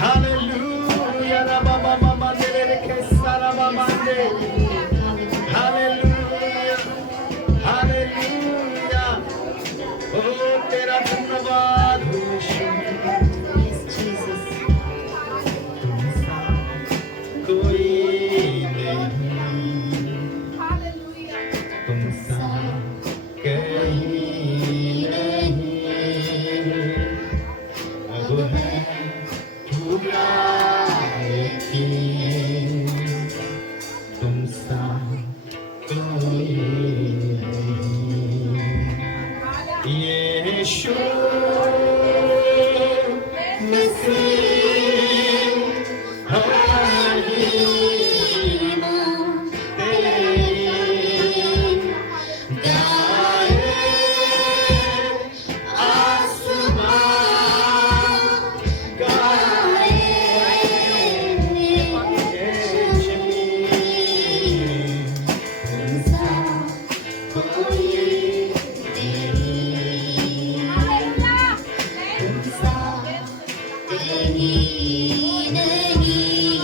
Hallelujah रबा मामा मंदिर के सारा मंदिर हालेलुया हालेलुया ओ तेरा धन्यवाद हो यीशु Yes, Jesus. कोई नहीं तुम सा कहीं नहीं अब है पूरा यकीन तुम सा कोई नहीं यीशु मसीह हकीम तेरी गाए आसमान गाए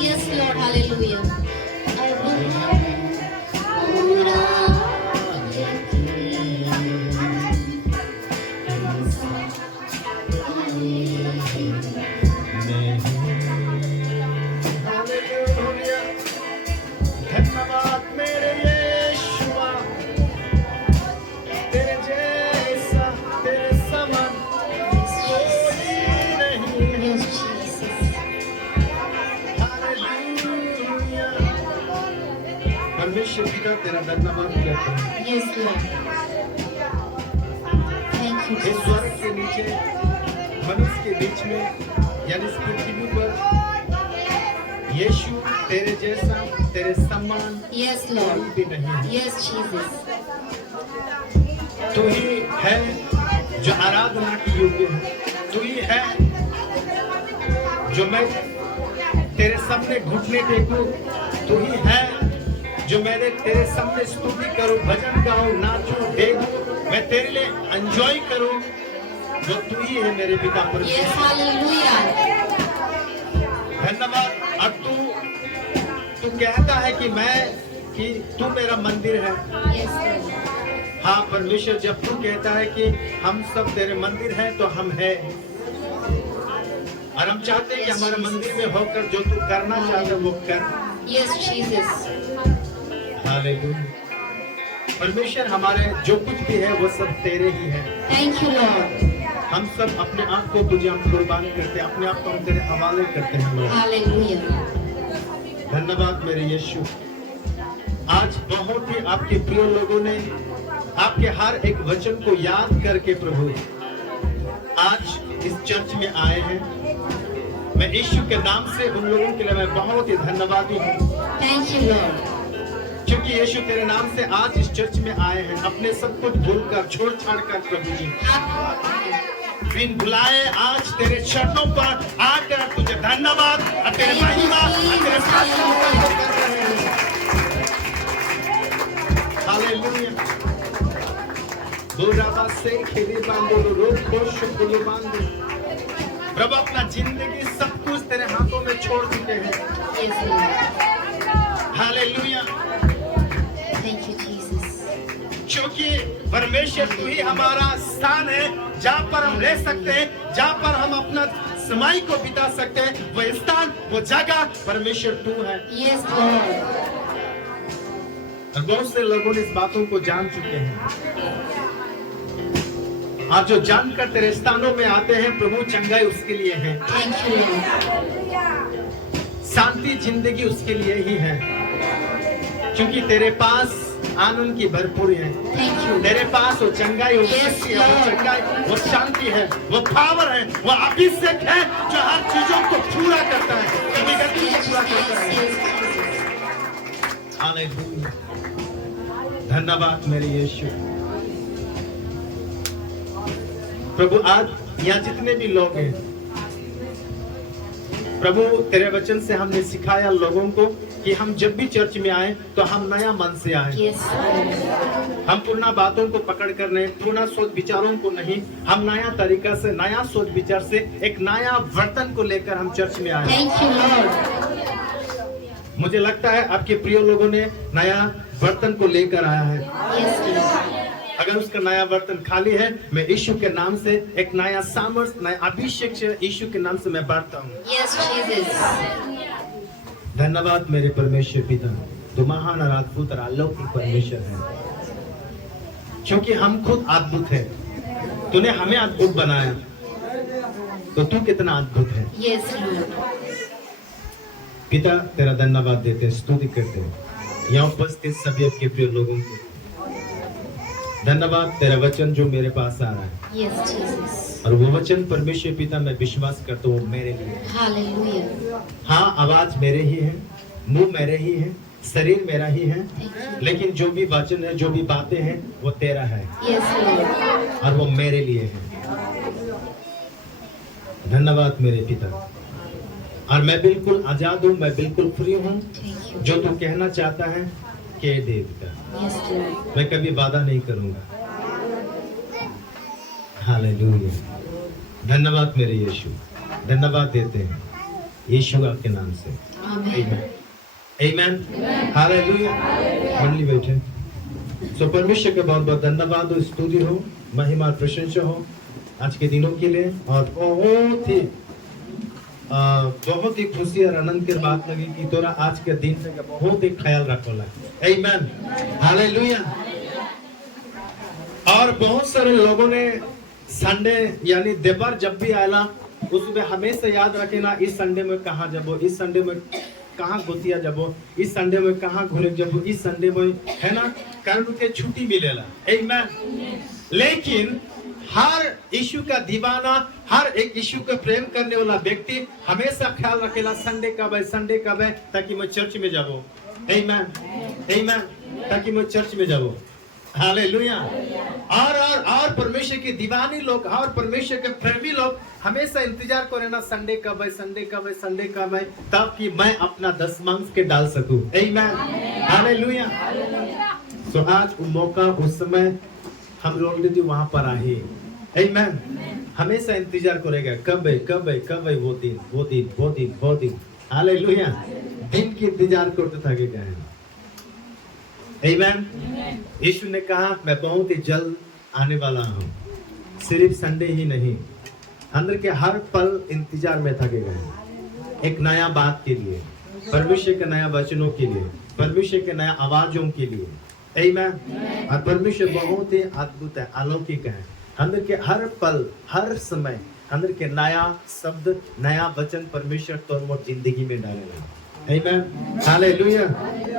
Yes, Lord. Hallelujah. धन्यवाद मेरे यीशुआ तेरे जैसा तेरे समान कोई नहीं Yes, Jesus. हालेलुया परमेश्वर पिता तेरा धन्यवाद करता हूँ Yes, Lord. Thank you, इस Jesus. स्वर्ग के नीचे मनुष्य के बीच में यानी इस पृथ्वी पर यीशु तेरे जैसा तेरे समान Yes, कोई Lord. भी नहीं है Yes, Jesus. तू ही है जो आराधना की योग्य है तू ही है जो मैं तेरे सामने घुटने टेकूं तू ही है जो मैंने तेरे सामने स्तुति करूं भजन गाऊं नाचूं देखूं मैं तेरे लिए एंजॉय करूं जो तू ही है मेरे पिता Yes, परमेश्वर hallelujah. धन्यवाद और तू कहता है कि तू मेरा मंदिर है Yes, Lord. हाँ परमेश्वर जब तू कहता है कि हम सब तेरे मंदिर हैं तो हम हैं और हम चाहते हैं कि हमारे मंदिर में होकर जो तू करना चाहता है वो कर Yes, Jesus. हालेलुया परमेश्वर हमारे जो कुछ भी है वो सब तेरे ही है Thank you, Lord. हम सब अपने आप को तुझे हम कुर्बान करते हैं अपने आप को हम तेरे हवाले करते हैं Lord। Hallelujah. धन्यवाद मेरे यीशु आज बहुत ही आपके प्रिय लोगों ने आपके हर एक वचन को याद करके प्रभु आज इस चर्च में आए हैं मैं यीशु के नाम से उन लोगों के लिए मैं बहुत ही धन्यवादी हूँ Thank you, Lord. क्योंकि यीशु तेरे नाम से आज इस चर्च में आए हैं अपने सब कुछ भूलकर छोड़ छाड़ कर प्रभु जी बिन बुलाए आज तेरे चरणों पर आकर तुझे धन्यवाद और तेरे महिमा और तेरे शासन का कर रहे हैं हालेलुया दोराबा से खेली बांधो रोग खोश गुलु बांधो प्रभु अपना जिंदगी सब कुछ तेरे हाथों में छोड़ चुके हैं Yes, Lord. Hallelujah Thank you, Jesus. क्योंकि परमेश्वर तू ही हमारा स्थान है जहाँ पर हम रह सकते हैं जहाँ पर हम अपना समय को बिता सकते हैं वो स्थान वो जगह परमेश्वर तू है Yes, Lord. और बहुत से लोगों ने इस बातों को जान चुके हैं आप जो जानकर तेरे स्थानों में आते हैं प्रभु चंगाई उसके लिए है Thank you, Lord. शांति जिंदगी उसके लिए ही है क्योंकि तेरे पास आनंद की भरपूरी है Thank you. तेरे पास वो चंगाई वो Yes, शक्ति है वो Lord. चंगाई वो शांति है वो पावर है वो अभिषेक है जो हर चीजों को पूरा करता है कभी कभी Yes, पूरा करता है Jesus. हालेलुया धन्यवाद मेरे यीशु प्रभु आज यहाँ जितने भी लोग हैं प्रभु तेरे वचन से हमने सिखाया लोगों को कि कि हम जब भी चर्च में आए तो हम नया मन से आए। Yes, Lord. हम पुराना बातों को पकड़ कर नहीं, पुराना सोच विचारों को नहीं, हम नया तरीका से, नया सोच विचार से एक नया वर्तन को लेकर हम चर्च में आए। Thank you, Lord. मुझे लगता है आपके प्रिय लोगों ने नया वर्तन को लेकर आया है। Yes, Lord. अगर उसका नया वर्तन खाली है, मैं यीशु के नाम से एक नया सामर्थ, नया अभिषेक से यीशु के नाम से मैं बढ़ता हूँ। Yes, Jesus. धन्यवाद मेरे परमेश्वर पिता, तू महान और अद्भुत और अलौकिक परमेश्वर है, क्योंकि हम खुद अद्भुत है। तूने हमें अद्भुत बनाया, तो तू कितना अद्भुत है। Yes, Lord. पिता तेरा धन्यवाद देते हैं, स्तुति करते हैं यहाँ उपस्थित सभी आपके प्रिय लोगों को। धन्यवाद तेरा वचन जो मेरे पास आ रहा है, Yes, Jesus. और वो वचन परमेश्वर पिता मैं विश्वास करता हूँ मेरे लिए। Hallelujah. हाँ, आवाज मेरे ही है, मुंह मेरे ही है, शरीर मेरा ही है, Thank you. लेकिन जो भी वचन है, जो भी बातें हैं, वो तेरा है Yes, Lord. और वो मेरे लिए है। धन्यवाद मेरे पिता, और मैं बिल्कुल आजाद हूँ, मैं बिल्कुल फ्री हूँ। Thank you. जो तू कहना चाहता है कह दे पिता, Yes, Lord. मैं कभी वादा नहीं करूंगा। हालेलुया। धन्यवाद मेरे यीशु, धन्यवाद देते हैं यीशु आपके नाम से। Amen. आमीन, हालेलुया। मंडली बैठे। सो परमेश्वर के बहुत बहुत धन्यवाद हो, स्तुति हो, महिमा और प्रशंसा हो आज के दिनों के लिए। और बहुत ही खुशी और आनंद की बात लगी कि तोरा आज के दिन में बहुत ही ख्याल रखोला। आमीन, हालेलुया। और बहुत सारे लोगों ने संडे यानी देवर जब भी आयला उसमें हमेशा याद रखेना, इस संडे में कहाँ जाबो, इस संडे में कहाँ गोतिया जाबो, इस संडे में कहाँ घूरे जाबो, इस संडे में, है ना, कारण उनके छुट्टी मिलेला। आमीन। लेकिन हर यीशु का दीवाना, हर एक यीशु का प्रेम करने वाला व्यक्ति हमेशा ख्याल रखेला संडे कब है, संडे कब है, ताकि मैं चर्च में जाबो। आमीन, आमीन, ताकि मैं चर्च में जाबो। हालेलुया। और परमेश्वर के दीवानी लोग और परमेश्वर के प्रेमी लोग हमेशा इंतजार करे ना, संडे कब है, संडे कब है, संडे कब है, ताकि मैं अपना दशमांश के डाल सकूं। आमीन, हालेलुया। तो आज वो मौका, उस समय हम ऑलरेडी वहां पर आए। आमीन। हमेशा इंतजार करेगा, कब है, कब है, कब है वो दिन, वो दिन, वो दिन, वो दिन। हालेलुया। दिन की इंतजार करते थकेगा। आमीन। यीशु ने कहा मैं बहुत ही जल्द आने वाला हूँ। सिर्फ संडे ही नहीं, अंदर के हर पल इंतजार में थके गए एक नया बात के लिए, परमेश्वर के नया वचनों के लिए, परमेश्वर के नया आवाजों के लिए। आमीन। और परमेश्वर बहुत ही अद्भुत है, अलौकिक है। अंदर के हर पल, हर समय अंदर के नया शब्द, नया वचन परमेश्वर तो जिंदगी में डालेगा। आमीन, हालेलुया।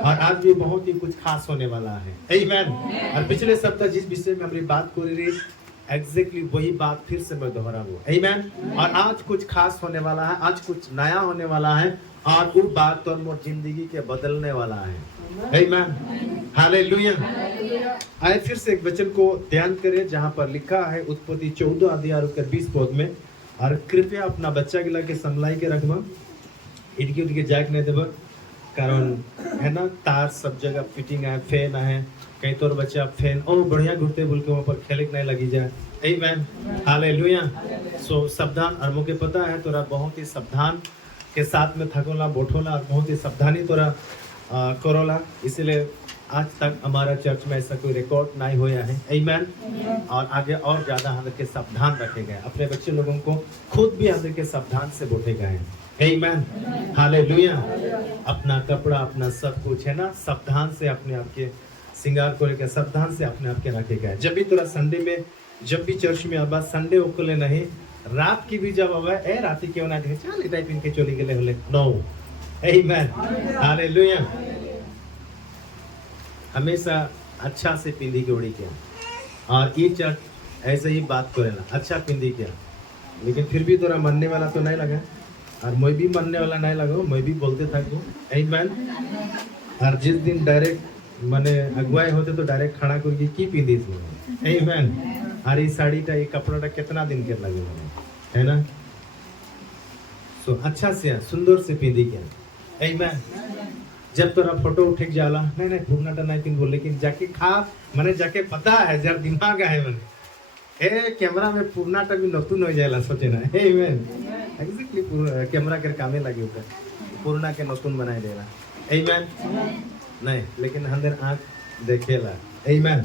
और आज भी बहुत ही कुछ खास होने वाला है। आमीन। और पिछले सप्ताह जिस विषय में हमारी बात कर रही, एग्जैक्टली वही बात फिर से मैं दोहरा हूँ। आमीन। और आज कुछ खास होने वाला है, आज कुछ नया होने वाला है, और वो बात तो मोर जिंदगी के बदलने वाला है। आमीन, हालेलुया। आए फिर से एक वचन को ध्यान करें जहाँ पर लिखा है उत्पत्ति 14 अध्याय 20 पद में, और कृपया अपना बच्चा के लाके संभलाई के रखवा, इनके उनके जैक नहीं देवा, कारण है ना, तार सब जगह फिटिंग है, फैन है, कहीं तो बच्चा फैन ओ बढ़िया घुरते बोल के वहाँ पर खेले नहीं लगी जाए। आमीन, हालेलुया। सो सावधान, और मुझे पता है तोरा बहुत ही सावधान के साथ में थकोला, बोठोला, और बहुत ही सावधानी तोरा करोला, इसलिए आज तक हमारा चर्च में ऐसा कोई रिकॉर्ड नहीं हुआ है। आमीन। और आगे और ज्यादा हम के सावधान रखे गए, अपने बच्चे लोगों को खुद भी हम के सावधान से बोटे गए। आमीन, हालेलुया। अपना कपड़ा, अपना सब कुछ है ना, सावधान से अपने आप के श्रृंगार को लेकर सावधान से अपने आप के रखे गए। जब भी तोरा संडे में, जब भी चर्च में आबा, संडे ओकले नहीं, रात की भी जब आवा, ए रात क्यों ना देखे, चल इटाई पिन के चली गए होले, नो। आमीन, हालेलुया। हमेशा अच्छा से पिंदी के उड़ी क्या, और ये चर्च ऐसे ही बात करेला, अच्छा पिंदी क्या, लेकिन फिर भी तोरा मनने वाला तो नहीं लगा, और मैं भी मनने वाला नहीं लगा, मैं भी बोलते था क्यों। आमीन। और जिस दिन डायरेक्ट मने अगुवाई होते तो डायरेक्ट खड़ा करके की पिंदी थी। आमीन। और ये साड़ी का, ये कपड़ा कितना दिन के लगे है ना, सो अच्छा से सुंदर से पिंदी क्या। आमीन। जब तोरा फोटो उठे जाला नहीं नहीं पूर्णा टा नहीं तीन बोल लेकिन जाके खा मैंने जाके पता है जर दिमाग है मैंने ए कैमरा में पूर्णा टा भी नतून हो जाएला सोचे ना हे मैन एग्जैक्टली कैमरा के कामे लगे ऊपर पूर्णा के नतून बनाए देला आमेन नहीं लेकिन अंदर आंख देखेला आमेन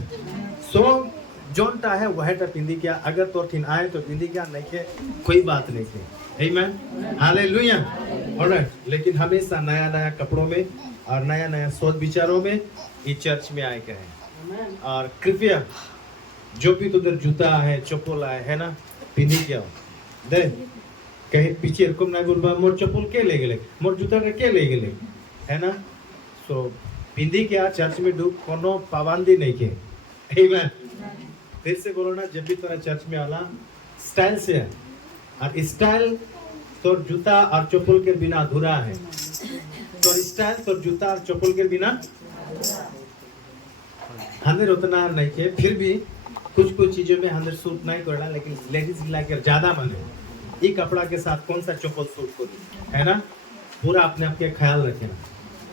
सो जोन टा है वह टा पिंदी क्या अगर तो थिन आए तो पिंदी क्या नहीं के कोई बात नहीं के आमेन हालेलुया ऑलराइट लेकिन हमेशा नया नया कपड़ों में और नया नया सोच विचारों में ये चर्च में आए हैं और कृपया जो भी तुझे जूता है चप्पल है ना पिंदी क्या दे कहीं पीछे रकम नहीं बोलबा मोर चप्पल के ले गेले मोर जूता के ले गेले है ना सो पिंदी क्या चर्च में डूब कोनो पाबंदी नहीं के आमेन फिर से बोलो ना जब भी तुम्हारा चर्च में आला स्टाइल से है और स्टाइल तो जूता और चप्पल के बिना अधूरा है तो स्टाइल तो जूता और चप्पल के बिना हमें उतना नहीं के फिर भी कुछ चीजों में हमें सूट नहीं करना लेकिन लेडीज लाकर ज्यादा माने ये कपड़ा के साथ कौन सा चप्पल सूट कर है ना पूरा अपने आप के ख्याल रखना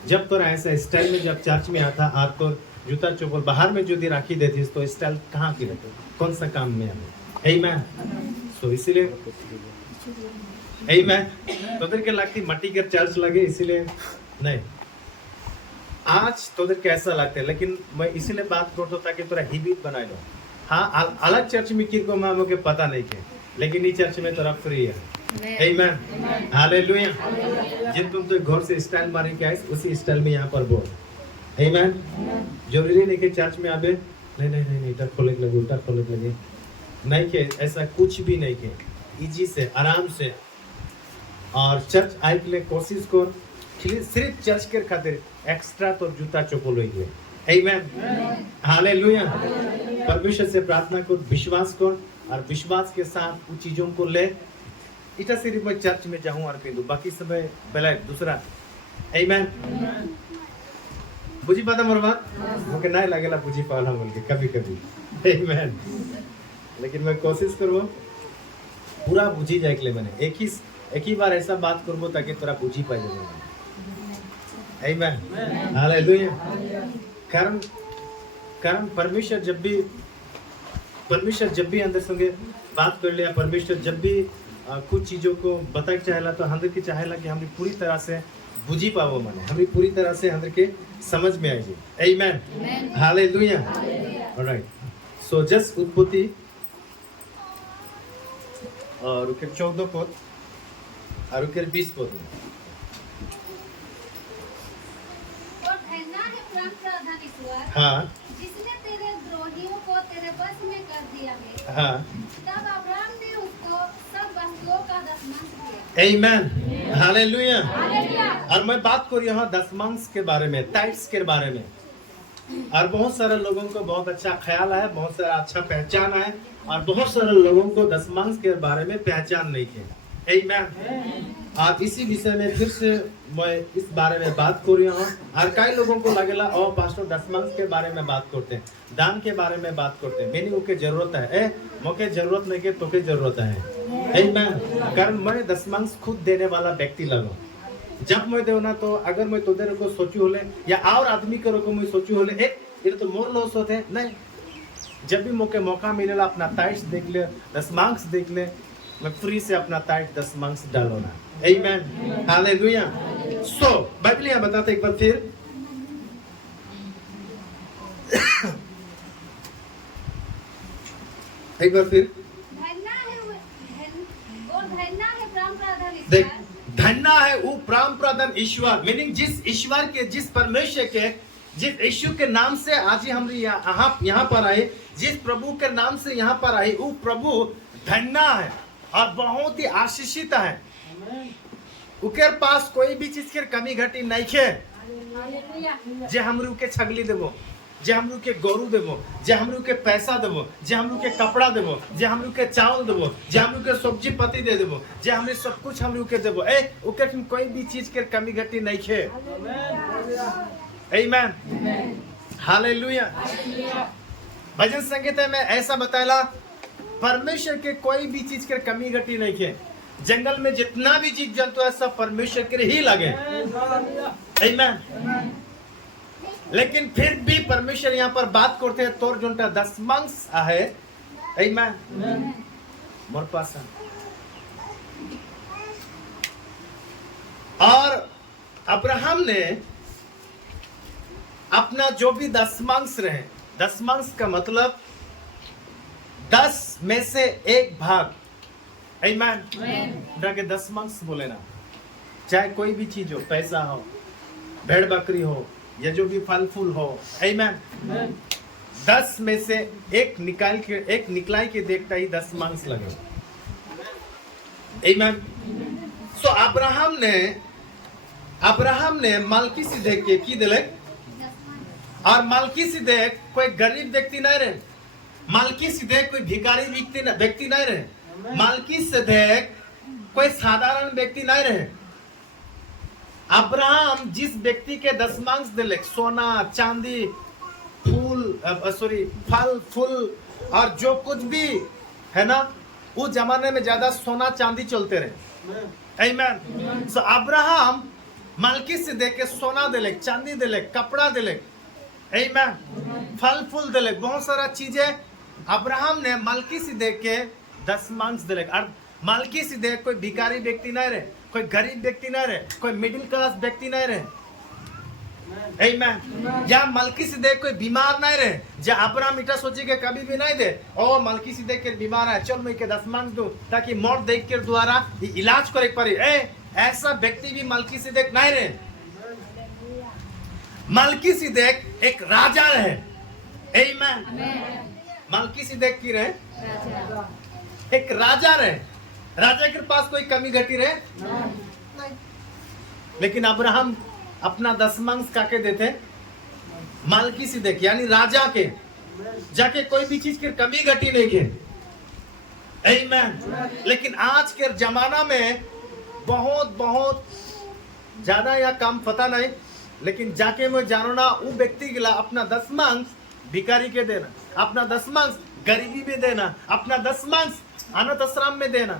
जब तो ऐसा स्टाइल में जब चर्च में आता आप तो जूता चप्पल बाहर में जो दी राखी देती तो स्टाइल कहाँ की रहती कौन सा काम में हमें आमेन सो इसीलिए आमेन तो के लगती मट्टी के चर्च लगे इसीलिए नहीं आज तो कैसा लगता है लेकिन मैं इसीलिए बात करता हूँ ताकि थोड़ा हिबिट बना लो हाँ अलग चर्च में की को मैं मुझे पता नहीं के लेकिन इस चर्च में थोड़ा फ्री है आमेन हालेलुया जिन तुम तो घर से स्टाइल मारे के आए उसी स्टाइल में यहाँ पर बोल आमेन जरूरी नहीं कि चर्च में आवे नहीं इधर खोले लगे उल्टा खोले लगे नहीं के ऐसा कुछ भी नहीं के इजी से आराम से और चर्च आए के लिए कोशिश कर सिर्फ चर्च के खातिर एक्स्ट्रा तो जूता चप्पल हो गए आमेन हालेलुया परमेश्वर से प्रार्थना कर विश्वास कर और विश्वास के साथ उन चीजों को ले इटा सिर्फ मैं चर्च में जाऊं और पहनूं बाकी सब पहले दूसरा आमेन बुझी पाता मोर बात मुझे नहीं लगेला बुझी पाला बोल के कभी कभी आमेन लेकिन मैं कोशिश करूँ पूरा बुझी जाए के लिए मैंने एक ही बार ऐसा बात करूँ ताकि तोरा बुझी पाए जाए आमेन हालेलुया कारण परमेश्वर जब भी अंदर संगे बात कर लिया परमेश्वर जब भी कुछ चीजों को बता चाहेला तो अंदर की चाहेला कि हम पूरी तरह से बुझी पावो माने हमें पूरी तरह से अंदर के समझ में आएगी amen hallelujah alright so just उत्पत्ति और उनके 14 पद और उनके 20 पद में हाँ जिसने तेरे द्रोहियों को तेरे बस में कर दिया है हाँ तब अब्राहम ने उसको सब वस्तुओं का दशमांश दिया आमेन हालेलुया हालेलुया और मैं बात करूँ यहाँ दशमांश के बारे में टाइट्स के बारे में और बहुत सारे लोगों को बहुत अच्छा ख्याल है बहुत सारा अच्छा पहचान है और बहुत सारे लोगों को दशमांश के बारे में पहचान नहीं है आमेन आज इसी विषय में फिर से मैं इस बारे में बात कर रहा हूँ और कई लोगों को लगेला और पास्टर दशमांश के बारे में बात करते हैं दान के बारे में बात करते हैं मैंने ओके जरूरत है मोके जरूरत नहीं के तोके जरूरत है आमेन कारण मैं दशमांश खुद देने वाला व्यक्ति लगो जब मैं देना तो अगर मैं तोदेर को सोचू होले या और आदमी को रोको मैं सोचू होले ये तो मोर लॉस होते हैं नहीं जब भी मोके मौका मिलेला अपना टाइट्स देख ले दशमांश देख ले मैं फ्री से अपना टाइट दशमांश डालो ना आमेन हालेलुया सो बाइबल यहाँ बताते एक बार फिर एक बार फिर देख धन्ना है वो प्राण प्रधान ईश्वर मीनिंग जिस ईश्वर के जिस परमेश्वर के जिस यीशु के नाम से आज ही हम यहाँ पर आए जिस प्रभु के नाम से यहाँ पर आए वो प्रभु धन्ना है और बहुत ही आशीषित है उनके पास कोई भी चीज के कमी घटी नहीं है जे हमरू के छगली देवो जे हमरू के गोरू देवो जे हमरू के पैसा देवो जे हमरू के कपड़ा देवो जे हमरू के चावल देवो जे हमरू के सब्जी पत्ती दे देवो जे हमरे सब कुछ हमरू के देवो उनके कोई भी चीज के कमी घटी नहीं है आमेन हालेलुया भजन संगीत में ऐसा बताया परमेश्वर के कोई भी चीज के कमी घटी नहीं है जंगल में जितना भी जीव जंतु है सब परमेश्वर के ही लगे आमेन लेकिन फिर भी परमेश्वर यहाँ पर बात करते हैं तोर जोंटा दसमांश आहे आमेन मोर पास है। और अब्राहम ने अपना जो भी दसमांश रहे, दसमांश का मतलब 10 में से 1 भाग, आमेन के दसमांश बोले ना, चाहे कोई भी चीज हो, पैसा हो, भेड़ बकरी हो, या जो भी फल फूल हो, आमेन 10 में से 1 निकाल के देखता ही दसमांश लगे, आमेन। सो अब्राहम ने मलकीसिदेक के की दिले, और मलकीसिदेक कोई गरीब व्यक्ति नहीं रहे, मलकीसिदेक कोई भिखारी व्यक्ति नहीं रहे, मलकीसिदेक कोई साधारण व्यक्ति नहीं रहे। अब्राहम जिस व्यक्ति के दसमांश दिले, सोना चांदी फल फूल और जो कुछ भी है ना, उस जमाने में ज्यादा सोना चांदी चलते रहे, आमेन। सो अब्राहम मलकीसिदेक के सोना दिले, चांदी दिले, कपड़ा दिले, आमेन, फल फूल दिले, बहुत सारा चीजें अब्राहम ने मलकीसिदेक के दसमांश दिले। और मलकीसिदेक कोई भिखारी व्यक्ति नहीं रहे, कोई गरीब व्यक्ति नहीं रहे, कोई मिडिल क्लास व्यक्ति नहीं रहे, आमेन। या मलकीसिदेक कोई बीमार नहीं रहे, जा अब्राहम इटा सोचे के कभी भी नहीं दे, ओ मलकीसिदेक के बीमार है, चल मैं के दसमांश दूं ताकि मौत देख के द्वारा इलाज करे पारी, ऐसा व्यक्ति भी मलकीसिदेक नहीं रहे। मलकीसिदेक एक राजा रहे, आमेन। मलकीसिदेक की रहे, एक राजा रहे, राजा के पास कोई कमी घटी रहे, लेकिन अब्राहम अपना दसमांश काके देते मलकीसिदेक यानी राजा के, जाके कोई भी चीज की कमी घटी नहीं के, आमेन। लेकिन आज के जमाना में बहुत ज्यादा या कम पता नहीं, लेकिन जाके मैं जानो ना वो व्यक्ति के लिए अपना दसमांश भिखारी के देना, अपना दसमांश गरीबी में देना, अपना दसमांश अनाथ आश्रम में देना,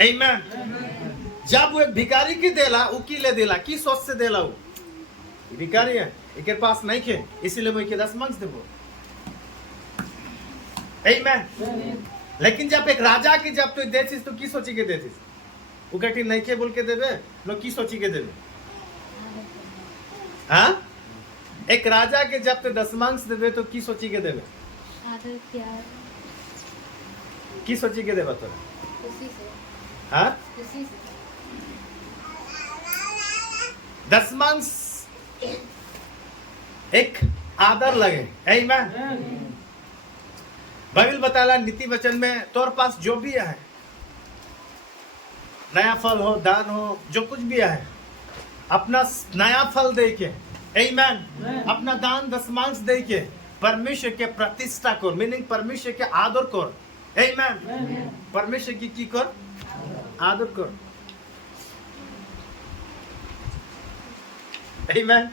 आमेन। जब वो एक भिखारी की देला, उकीले देला, की सोच से देला, वो भिखारी है, एक पास नहीं खे, इसीलिए मैं के दसमांश देबो, आमेन। लेकिन जब एक राजा की जब तो देथिस तो की सोची के देथिस, वो कहती नहीं के बोल के देबे, लोग की सोची के देबे, हाँ। एक राजा के जब तो दसमांश देबे तो की सोची के देबे, आदर प्यार की सोची के देबे तो, खुशी से, हाँ। खुशी से, दसमांश एक आदर लगे, आमेन। बाइबल बताला नीति वचन में तोर पास जो भी है, नया फल हो, दान हो, जो कुछ भी है, अपना नया फल दे के, आमेन, अपना दान दसमांश दे के परमेश्वर के प्रतिष्ठा कर, मीनिंग परमेश्वर के आदर कर, आमेन। परमेश्वर की कर, आदर कर, आमेन।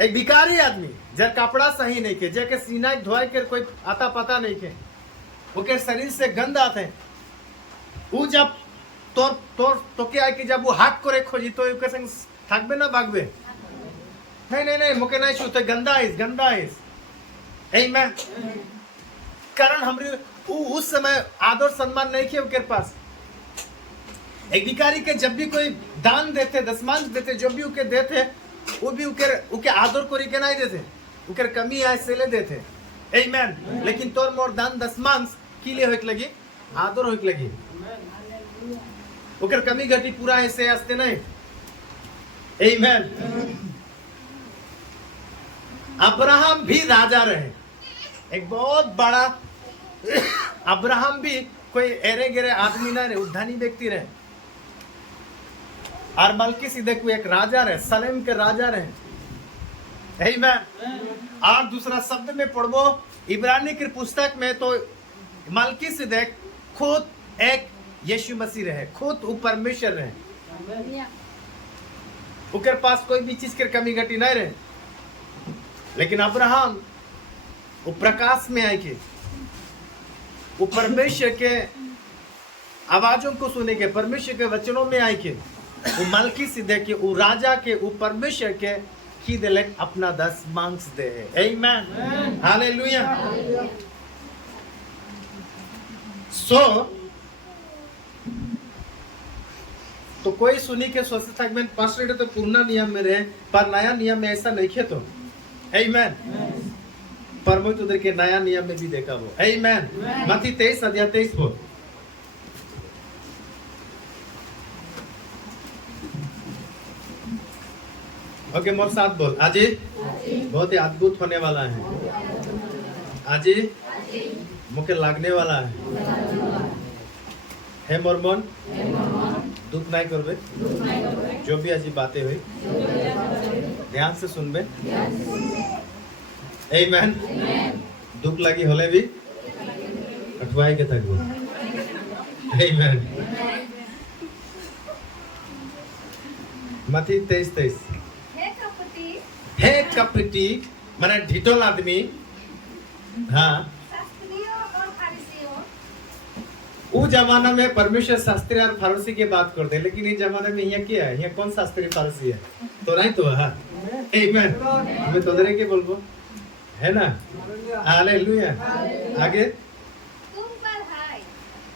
एक भिखारी आदमी जर कपड़ा सही नहीं के, जर के सीना धोए के कोई आता पता नहीं के, वो के शरीर से गंद आते, वो जब तो क्या है कि जब वो हाथ करे खोजी तो उसके संग थकबे ना भागबे, नहीं मुके नहीं छूते, गंदा है, आमेन। कारण हमरे उस समय आदर सम्मान नहीं किया उनके पास। एक भिखारी के जब भी कोई दान देते, दसमांश देते, जो भी उके देते, वो भी उके आदर करी के नहीं देते, उके कमी है से ले देते, आमेन। लेकिन तोर मोर दान दसमांश की लिए होइक लगी, आदर होइक लगी, उके कमी घटी पूरा है से आस्ते नहीं, आमेन। अब्राहम भी राजा रहे, एक बहुत बड़ा अब्राहम भी कोई एरे गिरे आदमी ना रहे, उद्धानी व्यक्ति रहे, और मलकीसिदेक एक राजा रहे, सलेम के राजा रहे, आमेन। और दूसरा शब्द में पढ़बो इब्रानी की पुस्तक में तो मलकीसिदेक खुद एक यीशु मसीह रहे, खुद वो परमेश्वर रहे, उनके पास कोई भी चीज की कमी घटी नहीं रहे। लेकिन अब्राहम वो प्रकाश में आए के, वो परमेश्वर के आवाजों को सुने के, परमेश्वर के वचनों में आए के, वो मलकीसिदेक के, वो राजा के, वो परमेश्वर के की दिलक अपना 10 मांग्स दे है। आमेन, हालेलुया। सो तो कोई सुनी के सोचते था कि मैं पास्टर तो पुराना नियम में रहे पर नया नियम में ऐसा नहीं खे तो आमेन। पर मैं तो के नया नियम में भी देखा वो आमेन। मत्ती 23 अध्याय 23 बोल। ओके मोर साथ बोल। आज ही बहुत ही अद्भुत होने वाला है। आज ही मुझे लागने वाला है मोर मन दुख नहीं करबे। जो भी अजीब बातें हुई ध्यान से सुनबे आमेन। दुख लगी होले भी अठवाई के तक आमेन। मत्ती 23:23 हे कपटी माने ढिठोल आदमी। हाँ, शास्त्रियों और फरीसियों, उस जमाना में परमेश्वर शास्त्री और फारसी की बात करते हैं, लेकिन इस जमाने में यहाँ क्या है? यहाँ कौन शास्त्री फारसी है? तो नहीं तो हाँ आमेन। मैं तो दरे के बोलबो है ना। हालेलुया। आगे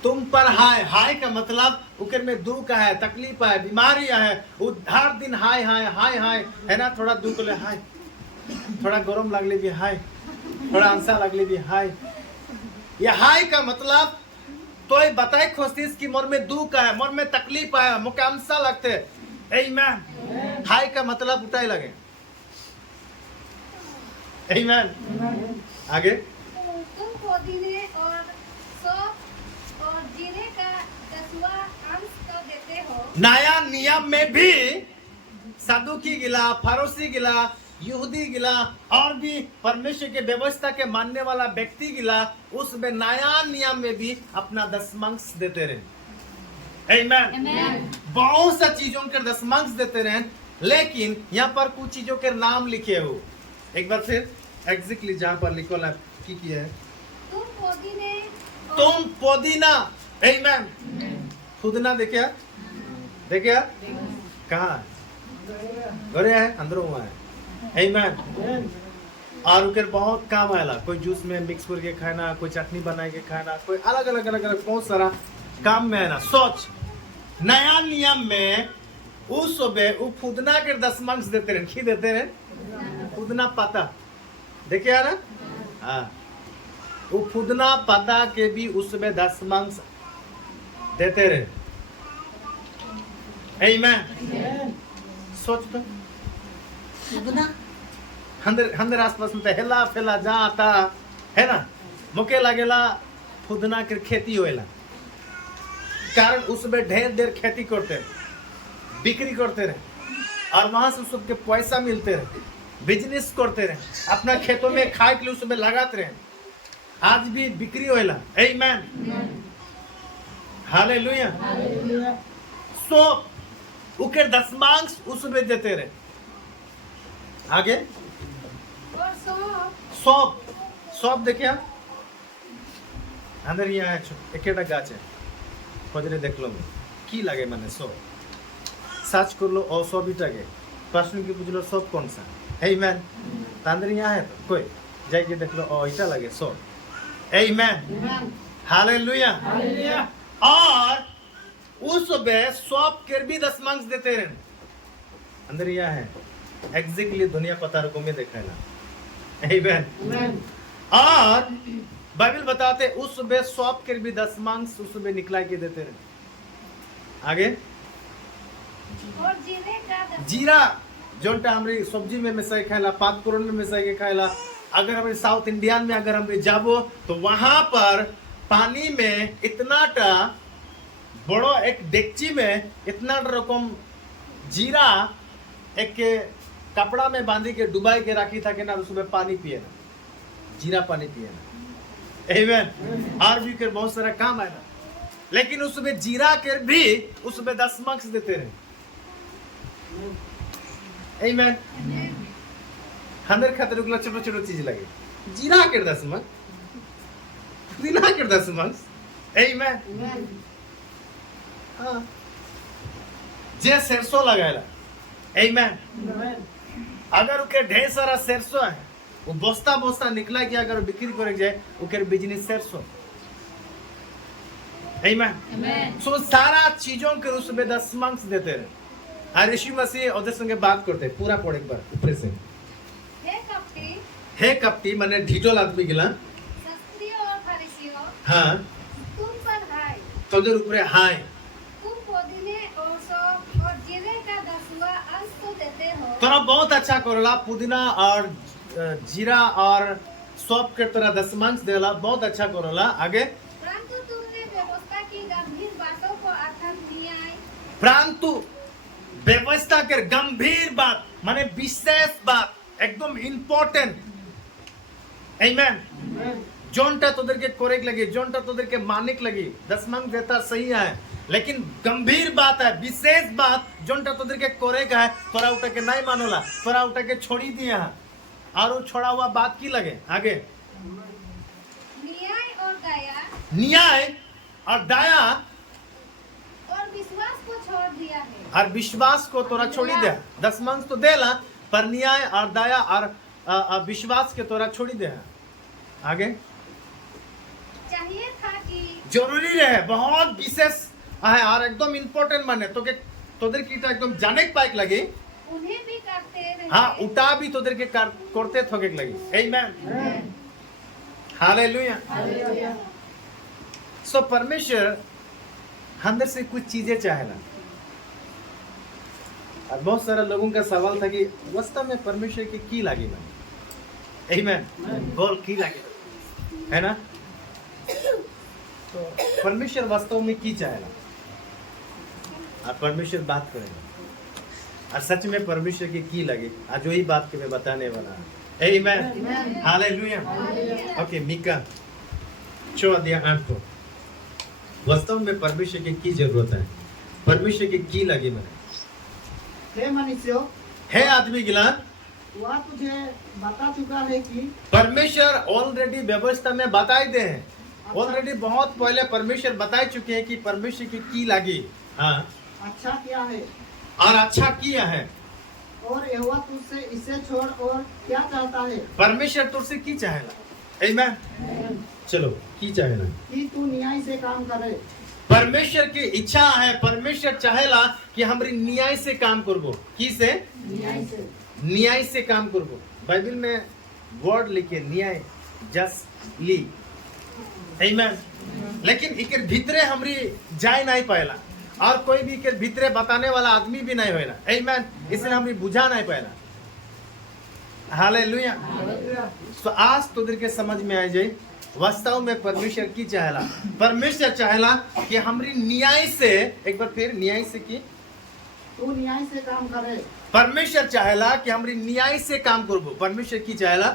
तुम पर हाय। हाय का मतलब उकर में दुख है, तकलीफ है, बीमारी है, हर दिन हाय हाय हाय हाय है ना। थोड़ा दुख ले हाय, थोड़ा गरम लगले भी हाय, थोड़ा अंसा लगले भी हाय। ये हाय का मतलब तो ये बताए खोस्तीस की मोर में दुख है, मोर में तकलीफ है, मुझे अंसा लगते आमेन। हाय का मतलब उठाई लगे आमेन। आगे तुम पुदीने और सौंफ और जीरे का 10वां अंश तो देते हो। नया नियम में भी सदुकी गिला, फरोसी गिला, यहूदी गिला और भी परमेश्वर के व्यवस्था के मानने वाला व्यक्ति गिला, उसमें नया नियम में भी अपना 10 देते रहे आमेन। बहुत सा चीजों के 10 देते रहे, लेकिन यहाँ पर कुछ चीजों के नाम लिखे हो। एक बार फिर एग्जैक्टली जहाँ पर लिखो ना की है तुम पुदीना आमेन। पुदीना देखिए देखिए कहाँ घरे है, अंदर हुआ है आमेन। और उनके बहुत काम आएला। कोई जूस में मिक्स करके खाना, कोई चटनी बना के खाना, कोई अलग अलग अलग अलग बहुत सारा काम में है ना। सोच नया नियम में उस सुबह वो पुदीना के 10 देते रहे। की देते रहे? पुदीना पत्ता देखिए ना। हाँ, वो पुदीना पत्ता के भी उसमें 10 देते रहे आमेन। सोच तो पुदीना हंदर आसपास में हेला फेला जा आता है ना। मुके लगेला पुदीना के खेती होएला, कारण उसमें ढेर देर खेती करते रहे, बिक्री करते रहे और वहां से सबके पैसा मिलते रहे, बिजनेस करते रहे, अपना खेतों में खाए के लिए उसमें लगाते रहे। आज भी बिक्री होएला आमेन। हालेलुया। सो उके 10 उसमें देते रहे। आगे और सौंफ सौंफ देखिए अंदर यहाँ है एक गाछ है खोजरे देख लो की लगे मैंने सौंफ सर्च कर लो और सौंफ इटाके प्रश्न की पूछ लो सौंफ कौन सा आमेन। अंदर यहाँ है तो कोई जाइए देख लो और इटा लगे सौंफ आमेन। हालेलुया। और उस सुबह सौंफ के भी 10 देते रहे। अंदर यहाँ है एग्जैक्टली दुनिया पता रखो में देखा है आमेन। और बाइबल बताते उस सुबह सौंफ के भी 10 उस सुबह निकला के देते रहे। आगे और जीरे का 10 जीरा जोनटा हमारी सब्जी में मिसाई खाएला, पाकपुरन में मिसाई के खाएला। अगर हमारे साउथ इंडियन में अगर हम जाबो तो वहां पर पानी में इतनाटा बड़ो एक डेगची में इतना रकम जीरा एक के कपड़ा में बांधी के डुबाई के रखी था कि ना उसमें पानी पिए ना, जीरा पानी पिए ना आमेन। और भी के बहुत सारा काम है ना, लेकिन उसमें जीरा के भी उसमें 10 देते रहे आमेन। हंदर खातिर उगला छोटो छोटो चीज लगे जीरा के 10 पुदीना के 10 आमेन। हाँ जे सरसों लगाएला आमेन। अगर उके ढेर सारा सरसों है वो बस्ता बस्ता निकला कि अगर बिक्री करे जाए उके बिजनेस सरसों आमीन। सो सारा चीजों के रूप में दशमांश देते रहे। और यीशु मसीह ओदे संगे बात करते पूरा पढ़ एक बार ऊपर से। हे कपटी माने ढीठोल आदमी गिला शास्त्रियों और फरीसियों, हाँ तुम पर हाय, तोদের উপরে हाय तुम पुदीने और सौंफ और जीरे का 10वां अंश तो देते हो, तोरा बहुत अच्छा करला पुदीना और जीरा और सौंफ के तोरा दशमांश देला बहुत अच्छा करला। आगे परंतु तुमने व्यवस्था की गंभीर बातों को अर्थात न्याय, परंतु व्यवस्था के गंभीर बात माने विशेष बात एकदम इम्पोर्टेंट आमीन जोनटा তোদেরকে करेक लगी जोनटा তোদেরকে मानिक लगी दशमांश देता सही है लेकिन गंभीर बात है विशेष बात जोनटा তোদেরকে करेक है तोरा उठा के नहीं मानोला तोरा उठा के छोड़ी दिया है और वो छोड़ा हुआ बात की लगे। आगे न्याय और दया न्याय और दया और विश्वास को छोड़ दिया है, और विश्वास को तोरा छोड़ी दे। दशमांश तो देला पर न्याय और दया और विश्वास के तोरा छोड़ी दे। आगे चाहिए था कि जरूरी रहे बहुत विशेष है और एकदम इम्पोर्टेंट माने तो के तोদের की एकदम जाने के पाइक लगी उन्हें भी करते रहे, हाँ उठा भी तोদের के करते थोके लगी आमीन हालेलुया। सो परमेश्वर अंदर से कुछ चीजें चाहेला और बहुत सारे लोगों का सवाल था कि वास्तव में परमेश्वर की लागी माने आमीन बोल की लागी है ना। तो परमेश्वर वास्तव में की चाहेला और परमेश्वर बात करेगा और सच में परमेश्वर की लगे आज वही बात के मैं बताने वाला है आमीन हालेलुया। ओके मिका 6:8 को वास्तव में परमेश्वर की जरूरत है परमेश्वर की लगी मैंने हे मनुष्यों, है आदमी गिला वह तुझे बता चुका है कि परमेश्वर ऑलरेडी व्यवस्था में बताई दे हैं ऑलरेडी बहुत पहले परमेश्वर बता चुके हैं कि परमेश्वर की लगी हाँ अच्छा क्या है और अच्छा किया है और यहोवा तुझसे इसे छोड़ और क्या चाहता है परमेश्वर तुझसे की चाहेला आमीन। चलो की चाहेला कि तू न्याय से काम करे। परमेश्वर की इच्छा है परमेश्वर चाहेला कि हमारी न्याय से काम करबो की से न्याय से काम करबो। बाइबल में वर्ड लिखे न्याय जस्टली आमीन लेकिन इकर भीतरे हमरी जाए नहीं पाएला और कोई भी इकर भीतरे बताने वाला आदमी भी नहीं होएला आमीन इसलिए हमरी बुझा नहीं पाएला हालेलुया। तो आज तो के समझ में आ जाए वास्तव में परमेश्वर की चाहेला परमेश्वर चाहेला कि हमारी न्याय से एक बार फिर न्याय से की तू न्याय से काम करे। परमेश्वर चाहेला कि हमारी न्याय से काम करबो परमेश्वर की चाहेला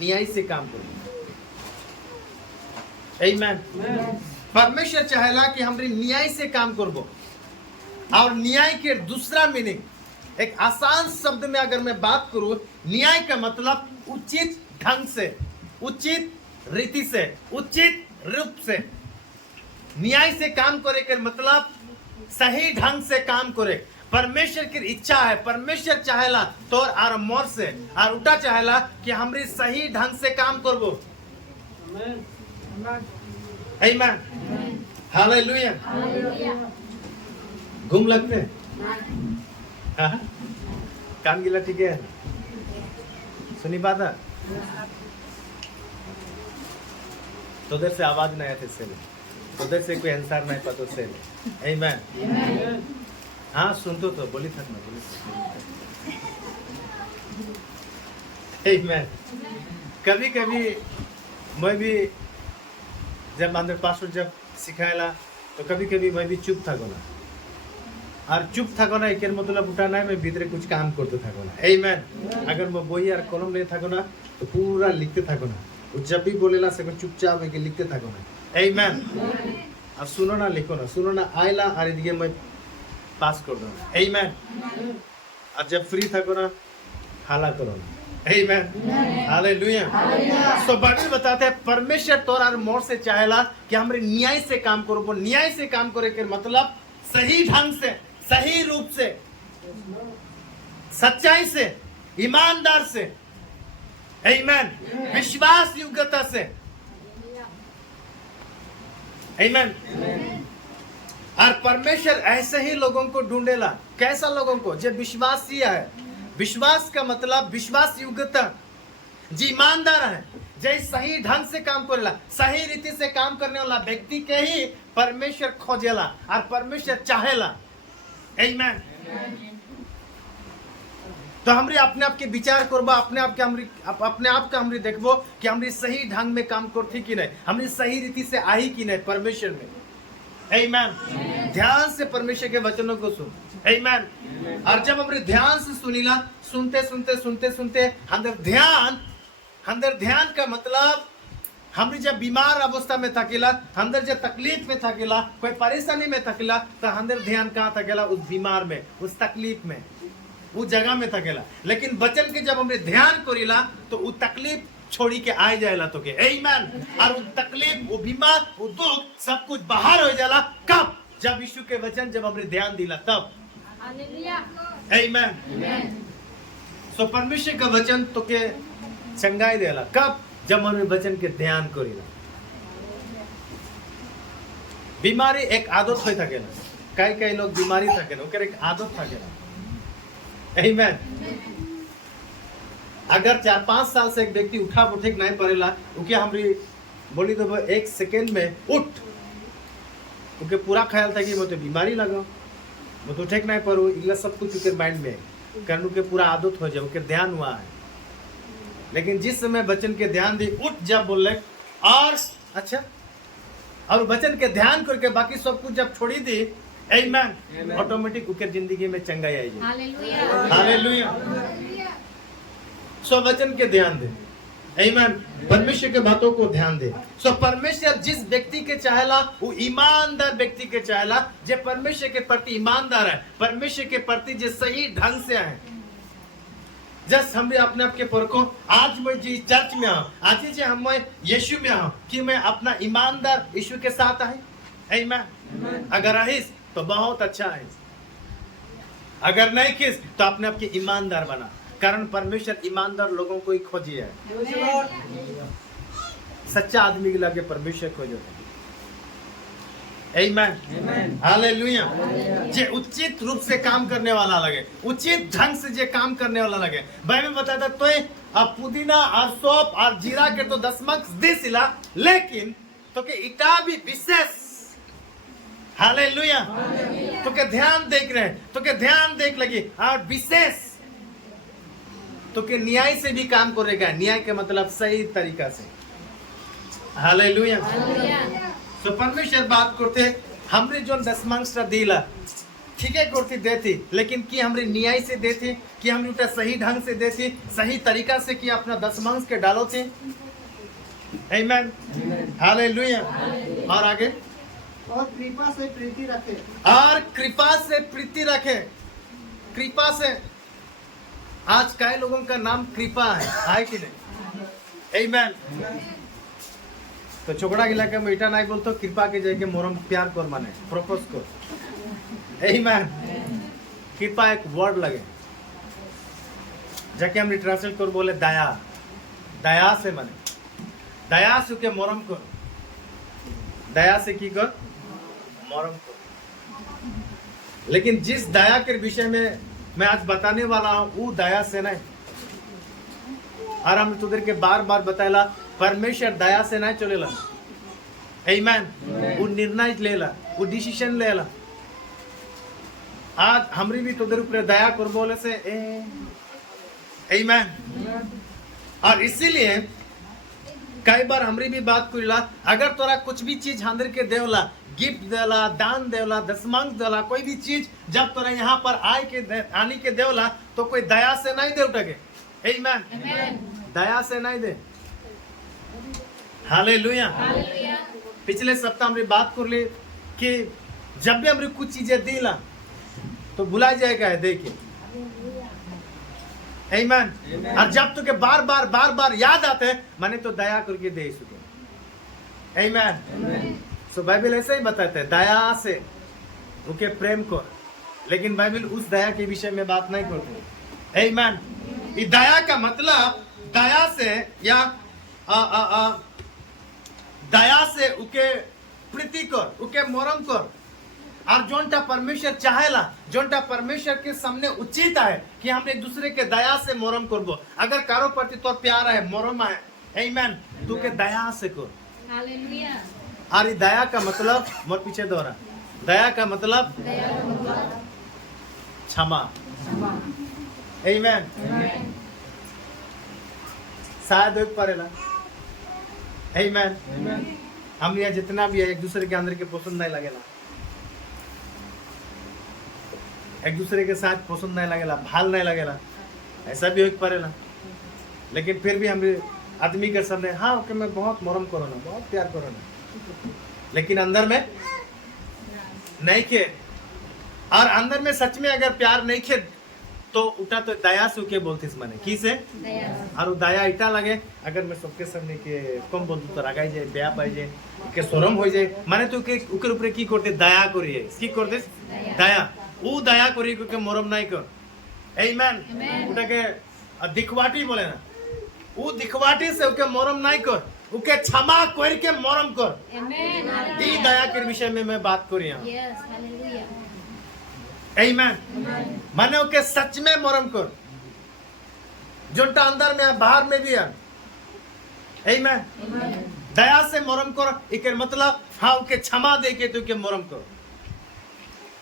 न्याय से काम करबो आमीन। परमेश्वर चाहेला कि हमारी न्याय से काम करबो और न्याय के दूसरा मीनिंग एक आसान शब्द में अगर मैं बात करूं न्याय का मतलब उचित ढंग से उचित रीति से उचित रूप से न्याय से काम करे के मतलब सही ढंग से काम करे। परमेश्वर की इच्छा है परमेश्वर चाहेला तो और मोर से और उल्टा चाहेला कि हमरी सही ढंग से काम करबो आमीन हालेलुया। घूम लगते हाँ कान गिला ठीक है सुनी बात है तो से आवाज नहीं आते से तो से कोई आंसर नहीं पता से आमीन हाँ सुन तो बोली थक ना बोली आमीन। कभी कभी मैं भी जब अंदर पासवर्ड जब सिखाएला तो कभी कभी मैं भी चुप था ना और चुप था ना एक मतलब उठाना है मैं भीतर कुछ काम करते था ना आमीन। अगर मैं बोई और कलम ले था ना तो पूरा लिखते था ना जब भी बोलेला से चुपचाप है कि लिखते था ना आमीन। और सुनो ना लिखो ना सुनो ना आयला और इधर मैं पास कर दो आमीन। और जब फ्री था ना हाला करो ना आमीन हालेलुया। सो बाइबल बताते हैं परमेश्वर तोर और मोर से चाहेला कि हमरे न्याय से काम करो वो न्याय से काम करे के मतलब सही ढंग से सही रूप से सच्चाई से, ईमानदार से, आमीन, विश्वास योग्यता से, आमीन। और परमेश्वर ऐसे ही लोगों को ढूंढेला। कैसा लोगों को? जो विश्वासी है। विश्वास का मतलब विश्वास योग्यता, जो ईमानदार है, जो सही ढंग से काम करेला, सही रीति से काम करने वाला व्यक्ति के ही परमेश्वर खोजेला और परमेश्वर चाहेला, आमीन। तो हमरे अपने आप के विचार करबो, अपने आप के हमरे देखबो कि हमरे सही ढंग में काम करती कि नहीं, हमरे सही रीति से आई कि नहीं परमेश्वर में, आमीन। ध्यान से परमेश्वर के वचनों को सुन, आमीन। और जब हमरे ध्यान से सुनीला, सुनते सुनते सुनते सुनते अंदर ध्यान का मतलब हमरे जब बीमार अवस्था में थकेला, अंदर जब तकलीफ में थकेला, कोई परेशानी में थकेला, तो अंदर ध्यान कहाँ थकेला? उस बीमार में, उस तकलीफ में, उस जगह में थकेला। लेकिन वचन के जब हमरे ध्यान करीला तो वो तकलीफ छोड़ी के आ जाएला तो के, आमीन। और वो तकलीफ, वो बीमार, वो दुख सब कुछ बाहर हो जाला। कब? जब यीशु के वचन जब हमरे ध्यान दिला तब, आमीन। सो परमेश्वर का वचन तो के चंगाई देला। कब? जब हमरे वचन के ध्यान करीला। बीमारी एक आदत होई थकेला। कई लोग बीमारी थकेला, ओकर एक आदत थकेला, आमीन। अगर 4-5 साल से एक व्यक्ति उठा उठे नहीं पड़ेला, उके हमरी बोली तो एक सेकेंड में उठ, उके पूरा ख्याल था कि मुझे बीमारी लगा, मुझे उठे नहीं पड़ो, इला सब कुछ उके माइंड में करने के पूरा आदत हो जाए, उके ध्यान हुआ है। लेकिन जिस समय वचन के ध्यान दी, उठ जब बोले और अच्छा, और वचन के ध्यान करके बाकी सब कुछ जब छोड़ी दी, आमीन, ऑटोमेटिक उके जिंदगी में चंगाई आई। हालेलुया। सो वचन के ध्यान दे, आमीन। परमेश्वर के बातों को ध्यान दे। सो परमेश्वर जिस व्यक्ति के चाहेला वो ईमानदार व्यक्ति के चाहेला, जो परमेश्वर के प्रति ईमानदार है, परमेश्वर के प्रति जो सही ढंग से है। जस्ट हम भी अपने आप के परखो, आज मैं जिस चर्च में हूँ, आज ही हम यीशु में हूँ, कि मैं अपना ईमानदार यीशु के साथ है, आमीन। अगर रहीस तो बहुत अच्छा है, अगर नहीं किस तो अपने आप के ईमानदार बना। कारण परमेश्वर ईमानदार लोगों को ही खोजी है। सच्चा आदमी के लगे परमेश्वर खोजो, आमीन, हालेलुया। जे उचित रूप से काम करने वाला लगे, उचित ढंग से जे काम करने वाला लगे। बाइबल बताता तो अब पुदीना और सौंफ और जीरा के तो दशमंश दिसिला, लेकिन तो के इटा भी विशेष, हालेलुया। तो के ध्यान देख रहे, तो के ध्यान देख लगी और विशेष तो के न्याय से भी काम करेगा। न्याय के मतलब सही तरीका से, हालेलुया। तो परमेश्वर बात करते हमरे जो दशमांश दिला ठीक है करती देती, लेकिन कि हमरे न्याय से देती, कि हमरे उठा सही ढंग से देती, सही तरीका से कि अपना दशमांश के डालो थे, आमीन, हालेलुया। और आगे, और कृपा से प्रीति रखे, और कृपा से प्रीति रखे। कृपा से, आज कई लोगों का नाम कृपा है कि नहीं, आमीन। तो छोकड़ा गिला के मैं इटा नहीं बोलता, कृपा के जगह मोरम प्यार कर माने प्रपोज कर, आमीन। कृपा एक वर्ड लगे, जाके हम ट्रांसलेट कर बोले दया, दया से माने, दया से के मोरम कर, दया से की कर, मोरम कर। लेकिन जिस दया के विषय में मैं आज बताने वाला हूँ, वो दया से नहीं। और हम तुझे के बार बार बताएला, परमेश्वर दया से नहीं चलेला, आमीन। वो निर्णय लेला, वो डिसीजन लेला। आज हमरी भी तुझे ऊपर दया कर बोले से, आमीन। और इसीलिए कई बार हमरी भी बात करेला, अगर तोरा कुछ भी चीज अंदर के देवला, गिफ्ट देला, दान देवला, दशमांश देला, कोई भी चीज जब तोरा यहाँ पर आने के देवला, तो कोई दया से नहीं दे उठके, आमीन। दया से नहीं दे, हालेलुया। पिछले सप्ताह हमने बात कर ली कि जब भी हमने कुछ चीजें दिला तो भुला जाएगा, देखिए, आमीन। और जब तो के बार बार याद आते हैं, मैंने तो दया करके दे सके, आमीन। सो बाइबल ऐसे ही बताते हैं, दया से उनके प्रेम को। लेकिन बाइबल उस दया के विषय में बात नहीं करते, आमीन। ई दया का मतलब दया से या दया से उके प्रीति कर, उके मोरम कर। और जोनटा परमेश्वर चाहेला, जोनटा परमेश्वर के सामने उचित है कि हम एक दूसरे के दया से मोरम करबो। अगर कारो प्रति तोर प्यार है, मोरम है, आमीन, तू के दया से कर। हालेलुया। और दया का मतलब मोर पीछे दोहरा, दया का मतलब क्षमा। आमीन। शायद एक परेला। आमीन। हम यहाँ जितना भी है एक दूसरे के अंदर के पसंद नहीं लगेला, एक दूसरे के साथ पसंद नहीं लगेला, भाल नहीं लगेला, ऐसा भी एक परेला। लेकिन फिर भी हम आदमी के सामने हाँ ओके मैं बहुत मोरम करो ना, बहुत प्यार करो ना, लेकिन अंदर में नहीं खे। और अंदर में सच में अगर प्यार नहीं खे तो उठा तो दया से उके बोलतीस माने की से और दया इटा लगे। अगर मैं सबके सामने के कम बोलतू तो रागाई जाए, ब्या पाई जाए, के शरम हो जाए, माने तो के उकर ऊपर की करते दया करिए, की करते दया। ऊ दया करी के मोरम नहीं कर। आमीन। उटा के दिखवाटी बोले ना, ऊ दिखवाटी से उके मोरम नहीं कर, उके क्षमा कर के मोरम कर। आमीन। ई दया के विषय में मैं बात करी हूं। Yes, hallelujah. आमीन। माने ओके सच में मोरम कर, जोनटा अंदर में है बाहर में भी है। आमीन। दया से मोरम कर, इके मतलब हाँ ओके क्षमा दे के तो के मोरम कर,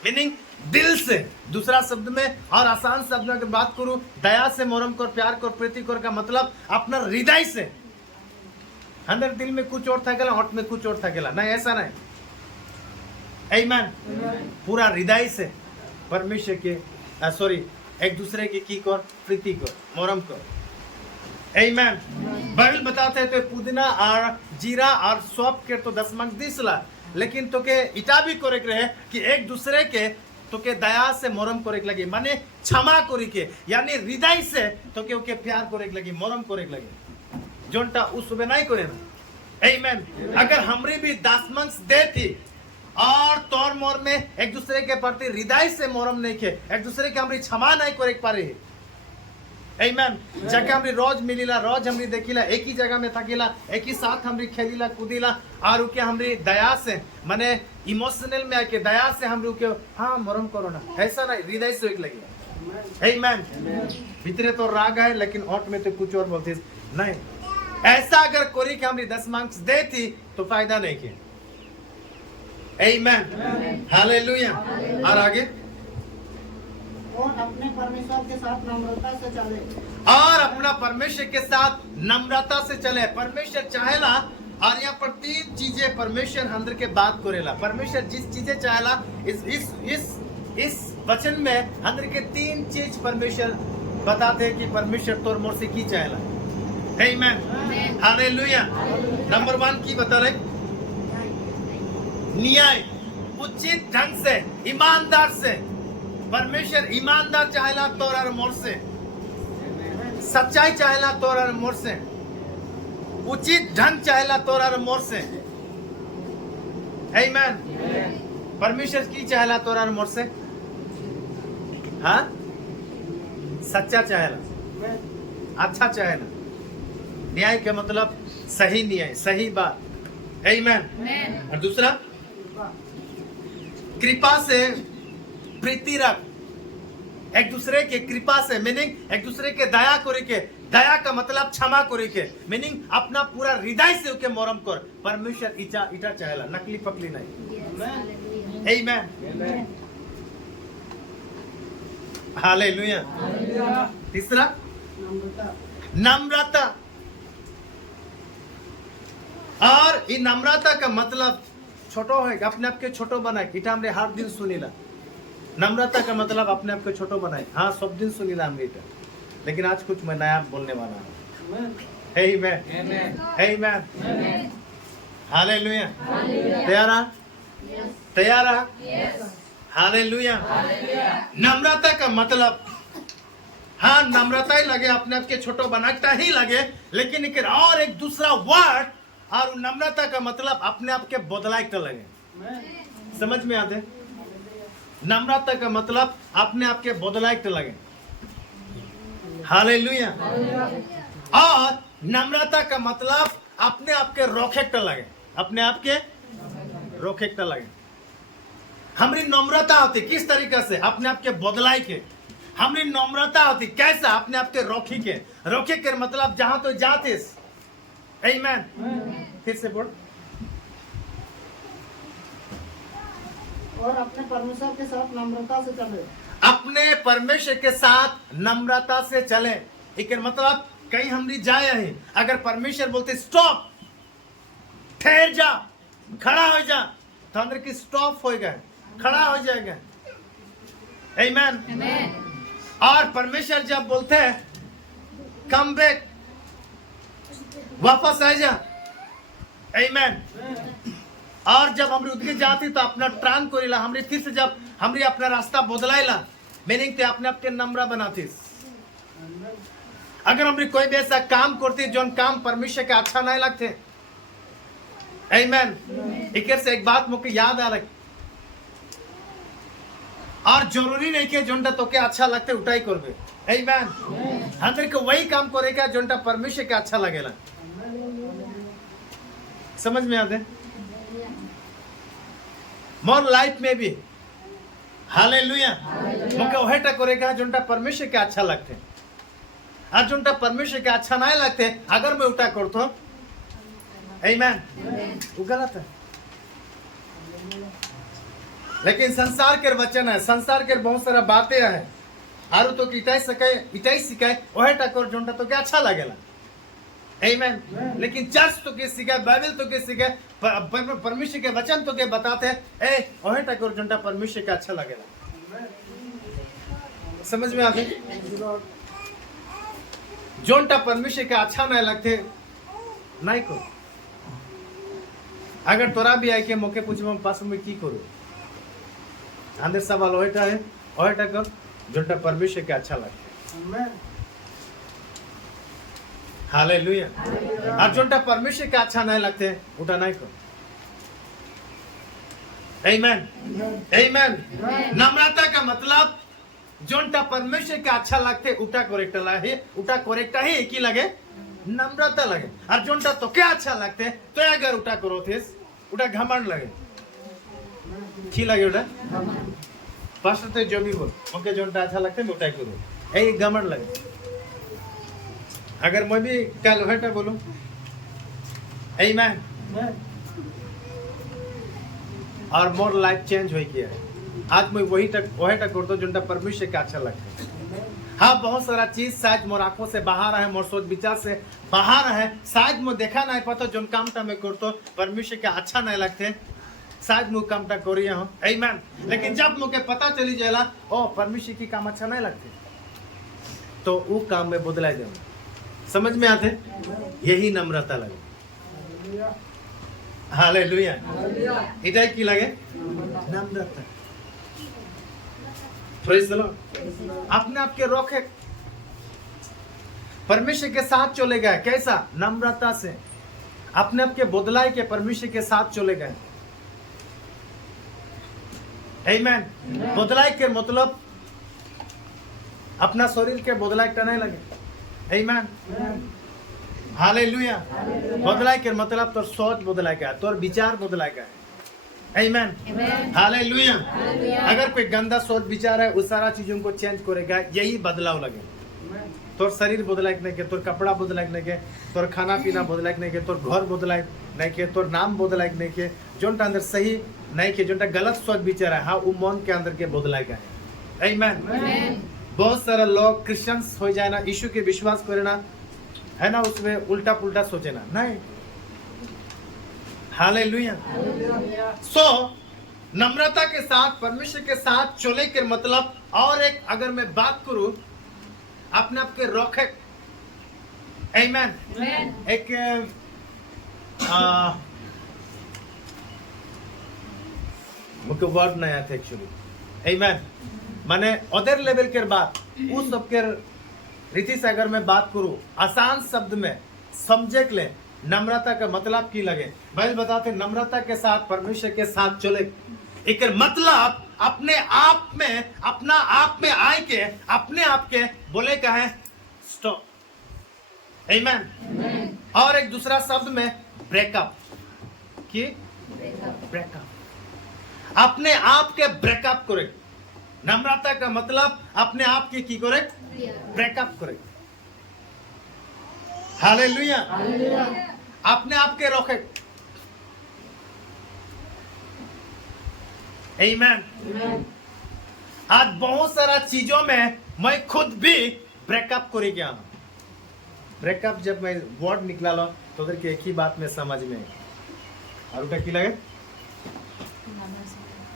मीनिंग दिल से। दूसरा शब्द में और आसान शब्द में अगर बात करूं, दया से मोरम कर, प्यार कर, प्रीति कर का मतलब अपना हृदय से। अंदर दिल में कुछ और था होठ में कुछ और था नहीं, ऐसा नहीं। आमीन। पूरा हृदय से परमेश्वर के सॉरी एक दूसरे की कर, प्रीति कर, मोरम कर। आमीन। बाइबल बताते हैं तो पुदीना और जीरा और सौंफ के तो 10 मंग दिसला, लेकिन तो के इटा भी करे रहे कि एक दूसरे के तो के दया से मोरम करे लगे, माने क्षमा करे के, यानी हृदय से तो के ओके प्यार करे लगे, मोरम करे लगे, जोनटा उस सुबह नहीं करे ना। आमीन। अगर हमरी भी 10 मंग दे थी और तौर मोर में एक दूसरे के प्रति हृदय से मोरम नहीं के, एक दूसरे के हमरी क्षमा नहीं करे पारे। आमीन। जगह हमरी रोज मिलीला, रोज हमरी देखिला, एक ही जगह में थकीला, एक ही साथ हमरी खेलीला कूदीला, और उके हमरी दया से माने इमोशनल में आके दया से हम रुके हाँ मोरम करो ना, ऐसा नहीं, हृदय से एक लगे। आमीन। भीतरे तो राग है लेकिन ओठ में तो कुछ और बोलती नहीं। ऐसा अगर कोरी के हमरी 10 मार्क्स दे थी तो फायदा नहीं किया। आमीन। हालेलुया। और आगे और अपने परमेश्वर के साथ नम्रता से चले। और अपना परमेश्वर के साथ नम्रता से चले। परमेश्वर चाहेला, और यहाँ पर 3 चीजें परमेश्वर अंदर के बात करेला। परमेश्वर जिस चीजें चाहेला इस वचन में अंदर के 3 चीज परमेश्वर बताते हैं कि परमेश्वर तोर मोर से की चाहेला। आमीन। हालेलुया। नंबर 1 की बता रहे, न्याय, उचित ढंग से, ईमानदार से। परमेश्वर ईमानदार चाहेला तोर और मोर से, सच्चाई चाहेला तोर और मोर से, उचित ढंग चाहेला तोर और मोर से। आमीन। परमेश्वर की चाहेला तोर और मोर से, हाँ सच्चा चाहेला, अच्छा चाहेला। न्याय के मतलब सही न्याय, सही बात। आमीन। और दूसरा कृपा से प्रीति रख, एक दूसरे के कृपा से, मीनिंग एक दूसरे के दया करे के। दया का मतलब क्षमा करे के, मीनिंग अपना पूरा हृदय से उके मोरम कर। परमेश्वर इटा चाहेला, नकली पकली नहीं। आमीन। हालेलुया। तीसरा नम्रता। और ये नम्रता का मतलब छोटो है, अपने आप के छोटो बनाए। इटा हमरे हर दिन सुनीला। नम्रता का मतलब अपने आप को छोटो बनाए। हाँ सब दिन सुनीला हमरे इटा, लेकिन आज कुछ मैं नया बोलने वाला हूँ। आमीन। हालेलुया। तैयार रहा। हालेलुया। नम्रता का मतलब हाँ नम्रता ही लगे, अपने आप के छोटो बनाता ही लगे, लेकिन एक और एक दूसरा वर्ड और नम्रता का मतलब अपने आप के बदलाइता लगे। समझ में आते? नम्रता का मतलब अपने आप के बदलाइता लगे। हालेलुया। और नम्रता का मतलब अपने आप के रोखेक्ट लगे, अपने आप के रोखेक्ट लगे। हमारी नम्रता होती किस तरीके से? अपने आप के बदलाई के। हमारी नम्रता होती कैसा? अपने आप के रोखी के। रोखे के मतलब जहां तो जाते। आमीन। फिर से बोल। और अपने परमेश्वर के साथ नम्रता से चले। अपने परमेश्वर के साथ नम्रता से चले। एक मतलब कहीं हम नहीं जाए हैं, अगर परमेश्वर बोलते स्टॉप, ठहर जा, खड़ा हो जा, तो अंदर की स्टॉप हो गए, खड़ा हो जाएगा। आमीन। और परमेश्वर जब बोलते हैं कम बैक, वापस आ जा। आमीन। और जब हम उठ के जाती तो अपना ट्रांस करेला, हमरे फिर से जब हमरे अपना रास्ता बदलाएला, मीनिंग ते अपने आप के नम्र बनाती। अगर हमरे कोई भी ऐसा काम करते जो काम परमेश्वर के अच्छा नहीं लगते, आमीन। एक से एक बात मुझे याद आ रही, और जरूरी नहीं कि जोंटा तो के अच्छा लगते उठाई करबे। आमीन। हमरे को वही काम करेगा जोंटा परमेश्वर के अच्छा लगेला। समझ में आते? मोर लाइफ में भी हालेलुया मुझे वही करेगा जोंटा परमेश्वर के अच्छा लगते, और जोंटा परमेश्वर के अच्छा नहीं लगते अगर मैं उठा कर तो आमीन, वो गलत है। लेकिन संसार के वचन है, संसार के बहुत सारा बातें है, आरु तो इटाई सिखाए वही टकर जोंटा तो क्या अच्छा लगेला। आमीन। लेकिन चर्च तो के सिखाए, बाइबल तो के सिखाए, परमेश्वर के वचन तो के बताते हैं ए वही टकर जोंटा परमेश्वर के अच्छा लगेला। समझ में आते? जोंटा परमेश्वर के अच्छा नहीं लगते नहीं को। अगर तोरा भी आई के मौके पूछो पास में की करूँ, अंदर सवाल वहीटा है, वहीटा कर जोंटा परमेश्वर के अच्छा लगते। हालेलुया। और जोंटा परमेश्वर के अच्छा नहीं लगते उठा नहीं कर। आमीन। आमीन। नम्रता का मतलब जोंटा परमेश्वर के अच्छा लगते उठा करेक्ट लागे, उठा करेक्ट ही की लगे नम्रता लगे। और जोंटा तो क्या अच्छा लगते तो अगर उठा करो थे उठा घमंड लगे, की लगे उठा पास्टर तो जो भी बोल ओके जोंटा अच्छा लगते मैं उठा करो ए घमंड लगे। अगर मैं भी कल हटा बोलूं आमीन, और मोर लाइफ चेंज हो गया है। आज मैं वही तक करता जोंटा परमेश्वर के अच्छा लगता है। हाँ बहुत सारा चीज शायद मोर आंखों से बाहर है, मोर सोच विचार से बाहर है, शायद मैं देखा नहीं पाता जो कामटा मैं करता परमेश्वर के अच्छा नहीं लगते, शायद मैं कामटा करिए हूँ आमीन। लेकिन जब मुझे पता चली जाएगा ओ परमेश्वर की काम अच्छा नहीं लगते तो वो काम में बदला जाऊँ। समझ में आते? यही नम्रता लगे। हालेलुया। इटाई की लगे नम्रता। Praise the Lord. अपने आप के रोके परमेश्वर के साथ चले गए, कैसा? नम्रता से। अपने आप के बदलाए के परमेश्वर के साथ चले गए। आमीन। बदलाए के मतलब अपना शरीर के बदलाए का नहीं लगे। आमीन। हालेलुया। बदलाए के मतलब तोर सोच बदलाए का, तोर विचार बदलाए का। आमीन। हालेलुया। अगर कोई गंदा सोच विचार है उस सारा चीजों को चेंज करेगा, यही बदलाव लगे। तोर शरीर बदलाए नहीं के, तोर कपड़ा बदलाए नहीं के, तोर खाना पीना बदलाए नहीं के, तोर घर बदलाए नहीं के, तोर नाम बदलाए नहीं के, जोंटा अंदर सही नहीं के, जोंटा गलत सोच विचार है हाँ वो मन के अंदर के बदलाएगा। आमीन। बहुत सारे लोग क्रिश्चियंस हो जाए ना, यीशु के विश्वास करे ना, है ना, उसमें उल्टा पुल्टा सोचे ना, नहीं। हालेलुया। सो नम्रता के साथ परमेश्वर के साथ चले के मतलब, और एक अगर मैं बात करूं अपने आप के रोके। आमीन। एक मुझे वर्ड नहीं आता एक्चुअली। आमीन। माने अदर लेवल के बात उस सब के रीति से अगर मैं बात करूं आसान शब्द में समझे के लिए नम्रता का मतलब की लगे, भाई बताते नम्रता के साथ परमेश्वर के साथ चले। एक मतलब अपने आप में, अपना आप में आए के अपने आप के बोले का है स्टॉप। आमेन। और एक दूसरा शब्द में ब्रेकअप की ब्रेकअप, अपने आप के ब्रेकअप करे। नम्रता का मतलब अपने आप की करे ब्रेकअप करे। हालेलुया। अपने आप के रोके। आमेन। आज बहुत सारा चीजों में मैं खुद भी ब्रेकअप करे गया हूं। ब्रेकअप जब मैं वर्ड निकला लो तो उधर की एक ही बात में समझ में आई। और उनका की लगे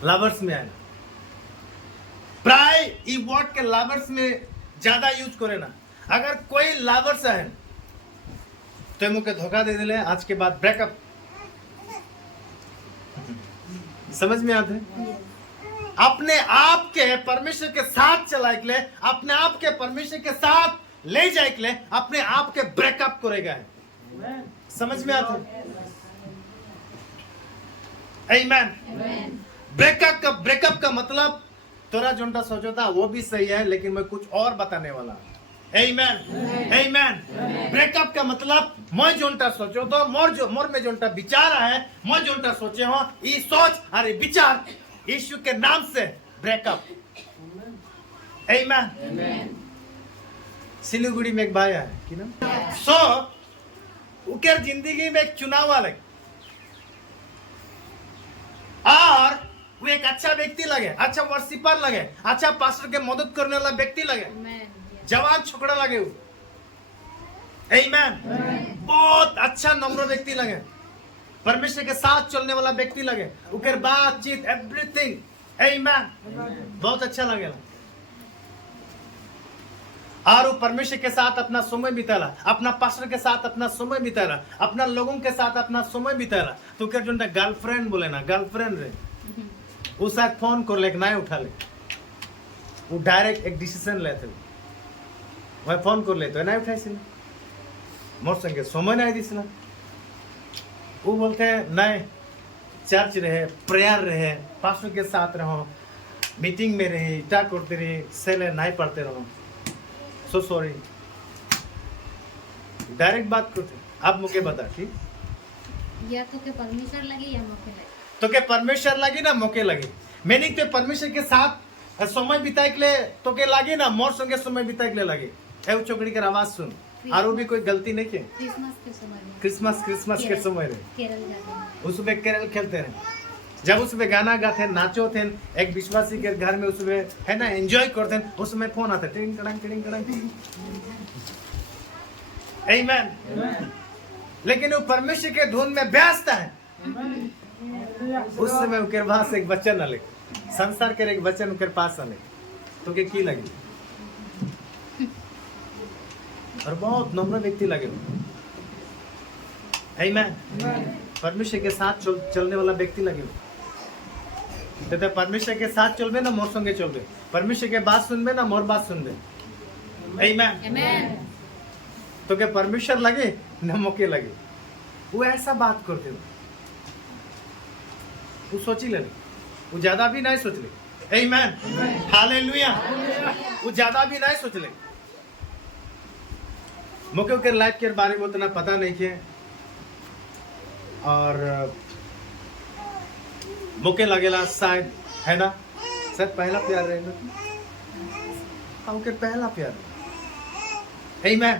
लवर्स में आए। प्राय ये वर्ड के लवर्स में ज्यादा यूज करे ना। अगर कोई लवर्स है तो मुझे धोखा दे दिले, आज के बाद ब्रेकअप। समझ में आते हैं? अपने आप के परमेश्वर के साथ चलाए के लिए, अपने आप के परमेश्वर के साथ ले जाए के लिए अपने आप के ब्रेकअप करेगा। समझ में आते हैं? आमेन। ब्रेकअप का मतलब तोरा जोंटा सोचो था वो भी सही है, लेकिन मैं कुछ और बताने वाला हूं। आमेन। आमेन। ब्रेकअप का मतलब मैं जोंटा सोचो तो मोर में जोंटा विचार है, मैं जोंटा सोचे हो ये सोच अरे विचार यीशु के नाम से ब्रेकअप। आमेन। सिलीगुड़ी में एक भाई है कि ना, सो उनके जिंदगी में एक चुनाव वाले और वो एक अच्छा व्यक्ति लगे, अच्छा वर्शिपर लगे, अच्छा पास्टर के मदद करने वाला व्यक्ति लगे, जवान छोकरा लगे वो। आमेन। बहुत अच्छा नम्र व्यक्ति लगे, परमेश्वर के साथ चलने वाला व्यक्ति लगे, उनके बातचीत एवरीथिंग। आमेन। बहुत अच्छा लगे और वो परमेश्वर के साथ अपना समय बिताला, अपना पास्टर के साथ अपना समय बिताला, अपना लोगों के साथ अपना समय बिताला। तो क्या जो गर्लफ्रेंड बोले ना, गर्लफ्रेंड रे वो शायद फोन कर ले ना उठा ले, वो डायरेक्ट एक डिसीजन लेते वह फोन कर लेते ना उठाई मोर संगे समय नहीं दिसला। वो बोलते हैं नहीं, चर्च रहे, प्रेयर रहे, पास्टर के साथ रहो, मीटिंग में रहे, इटा करते रहे, सेले नहीं पढ़ते रहो। सो सॉरी, डायरेक्ट बात करते। अब मुझे बता कि या तो के परमेश्वर लगे या मौके लगे, तो के परमेश्वर लगी ना मौके लगे। मैंने तो परमेश्वर के साथ समय बिताए के लिए तो के लगे ना, मोर संगे समय बिताए के लिए लगे। ए चौकड़ी का आवाज सुन, और वो भी कोई गलती नहीं की। क्रिसमस के समय में, क्रिसमस के समय रे केरल जाते हैं, उसमें केरल खेलते रहे, जब उसमें गाना गाते नाचो थे, एक विश्वासी के घर में उसमें है ना एंजॉय करते हैं, उसमें फोन आता टिंग टड़ंग टिंग टड़ंग। आमेन। लेकिन वो परमेश्वर के धुन में व्यस्त है। उस समय उनके पास एक वचन आले, संसार के एक वचन उनके पास आले तो के की लगी, और बहुत नम्र व्यक्ति लगे। आमेन। परमेश्वर के साथ चलने वाला व्यक्ति लगे। तो परमेश्वर के साथ चलबे ना मोर संगे चलबे, परमेश्वर के बात सुनबे ना मोर बात सुनबे। आमेन। तो के परमेश्वर लगे ना मौके लगे, वो ऐसा बात करते वो सोची ले, वो ज्यादा भी नहीं सोच ले। आमेन। हालेलुया। वो ज्यादा भी नहीं सोच ले। मौके के लाइफ के बारे में उतना पता नहीं है, और मौके लगेला शायद है ना, शायद पहला प्यार रहेगा, उनके पहला प्यार। आमेन।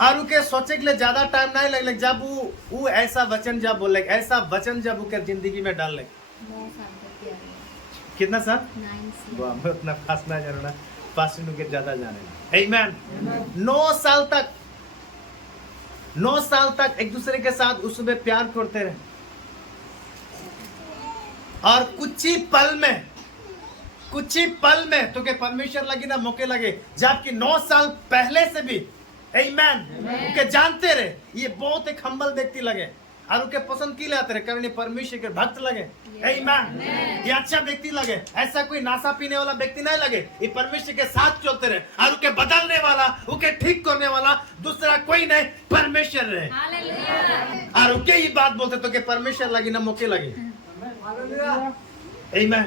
और उनके सोचे के लिए ज्यादा टाइम नहीं लगे, जब वो ऐसा वचन जब बोले, ऐसा वचन जब उनके जिंदगी में डाल ले। 9 साल तक प्यार है। कितना साल? 9 साल। वाह, मैं उतना खास ना जानना, पास उनके ज्यादा जाने। आमेन। 9 साल तक एक दूसरे के साथ उसमें प्यार करते रहे, और कुछ ही पल में तो के परमेश्वर लगी ना मौके लगे, जबकि 9 साल पहले से भी आमेन के जानते रहे, ये बहुत एक हम्बल व्यक्ति लगे, और उनके पसंद की लाते रहे, कारण ये परमेश्वर के भक्त लगे। आमेन। ये अच्छा व्यक्ति लगे, ऐसा कोई नाशा पीने वाला व्यक्ति नहीं लगे, ये परमेश्वर के साथ चलते रहे, और उनके बदलने वाला, उनके ठीक करने वाला दूसरा कोई नहीं, परमेश्वर रहे। हालेलुया। और उनके ये बात बोलते तो के परमेश्वर लगी ना मौके लगे। आमेन।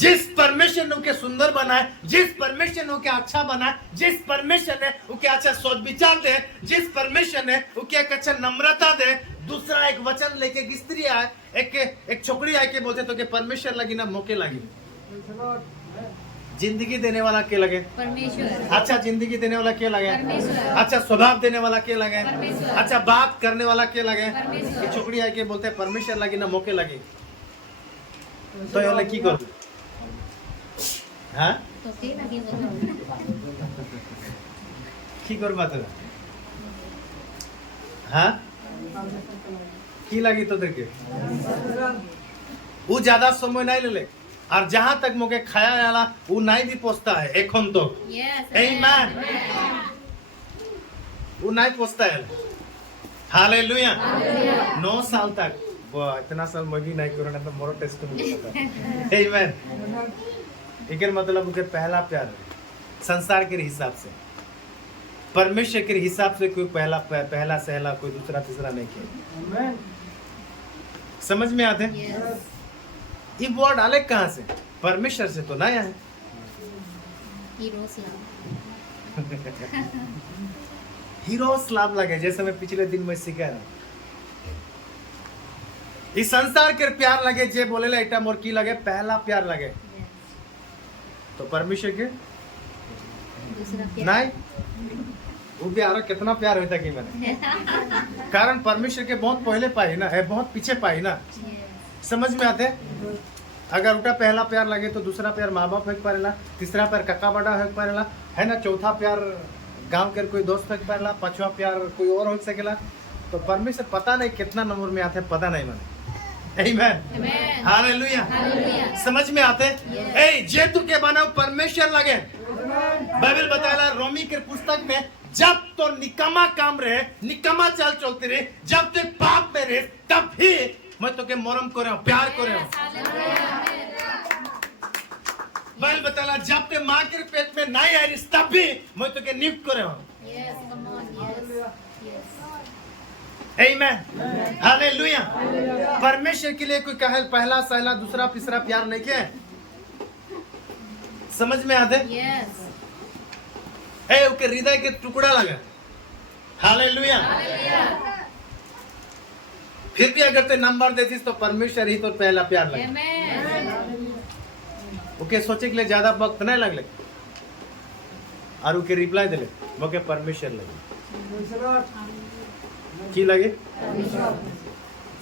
जिस परमेश्वर ने उनके सुंदर बनाए, जिस परमेश्वर ने उनके अच्छा बनाए, जिस परमेश्वर ने उनके अच्छा सोच विचार दे, जिस परमेश्वर ने उनके एक अच्छा नम्रता दे, दूसरा एक वचन लेके एक स्त्री आए, एक छोकरी आए के बोलते तो के परमेश्वर लगी ना मौके लगी। जिंदगी देने वाला के लगे? परमेश्वर। अच्छा जिंदगी देने वाला के लगे? परमेश्वर। अच्छा स्वभाव देने वाला के लगे? परमेश्वर। अच्छा बात करने वाला के लगे? परमेश्वर। ये छोकरी आके बोलते हैं परमेश्वर लगी ना मौके लगी, तो ये की कर हाँ तो के लगे बोलो। की कर बात है हाँ की लगी तो देखे वो ज्यादा समय नहीं ले ले, और जहां तक मुझे खाया वाला वो नहीं भी पहुंचता है एखन तो Yes. Amen. वो नहीं पहुंचता है। हालेलुया। 9 साल तक वो इतना साल मगी नहीं करो ना तो मोरो टेस्ट में होता है। Amen. इकर मतलब उनके पहला प्यार है संसार के हिसाब से, परमेश्वर के हिसाब से कोई पहला सहला कोई दूसरा तीसरा नहीं किया। समझ में आते हैं? Yes. ये वर्ड अलग कहाँ से? परमेश्वर से तो नया है। Heroes love. हीरोस लाभ लगे, जैसे मैं पिछले दिन में सीखा रहा। इस संसार के प्यार लगे जे बोले इटा मोर की लगे पहला प्यार लगे, Yes. तो परमेश्वर के दूसरा प्यार। नहीं वो प्यार कितना प्यार होता कि मैंने कारण परमेश्वर के बहुत पहले पाई ना है, बहुत पीछे पाई ना। Yes. समझ में आते? अगर उल्टा पहला प्यार लगे तो दूसरा प्यार माँ बाप हेक पारेला, तीसरा प्यार काका बड़ा हेक पारेला, है ना, चौथा प्यार गांव के कोई दोस्त हेक पारेला, पांचवा प्यार कोई और हो सकेला। तो परमेश्वर पता नहीं कितना नंबर में आते, पता नहीं मैंने। आमीन, Amen. हालेलुया। Hallelujah. समझ में आते? Yes. ए जे तू के बनाओ परमेश्वर लगे। बाइबल बताया रोमी के पुस्तक में, जब तो निकम्मा काम रहे, निकम्मा चाल चलते रहे, जब तक पाप में रहे, तब भी मैं तो के मोरम को रहा हूँ, प्यार को रहा हूँ। बाइबल बताया जब तक माँ के पेट में नहीं आई तब भी मैं तो के नियुक्त को रहा हूँ। Yes, come on. Yes. Yes. आमीन, हालेलुया। परमेश्वर के लिए कोई कहे पहला सहला दूसरा तीसरा प्यार नहीं के, समझ में आते? Yes. ए उसके हृदय के टुकड़ा लगा। हालेलुया। फिर भी अगर ते नंबर देतीस तो परमेश्वर ही तो पहला प्यार लगे। Amen. ओके सोचे के लिए ज्यादा वक्त नहीं लगले, और उके रिप्लाई दिले मोके परमेश्वर लगे की लगे।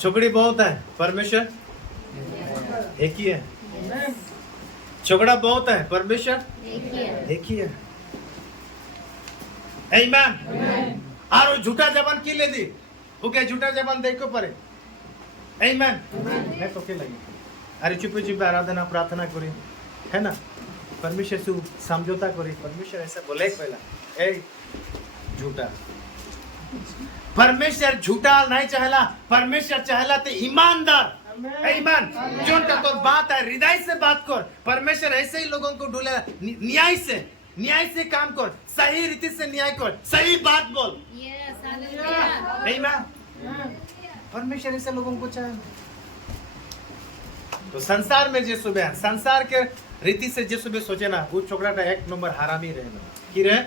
छोकड़ी बहुत है, परमेश्वर एक ही है। छोकड़ा बहुत है, परमेश्वर एक ही है। एक ही है। आमीन। और वो झूठा जबान की ले दी, ओके झूठा जबान देखो पड़े। आमीन। मैं तो के लगी, अरे चुपे चुपे आराधना प्रार्थना करी, है ना, परमेश्वर से समझौता करी। परमेश्वर ऐसा बोले पहला ए झूठा, परमेश्वर झूठा नहीं चाहला, परमेश्वर चाहला ते ईमानदार। आमीन। जो का तो बात है हृदय से बात कर। परमेश्वर ऐसे ही लोगों को ढूंढे, न्याय से काम कर, सही रीति से न्याय कर, सही बात बोल। Yes. Hallelujah. आमीन। परमेश्वर ऐसे लोगों को चाहे। तो संसार में जे सुबह संसार के रीति से जे सुबह सोचे ना, वो छोकरा का एक नंबर हरामी रहे ना की रहे।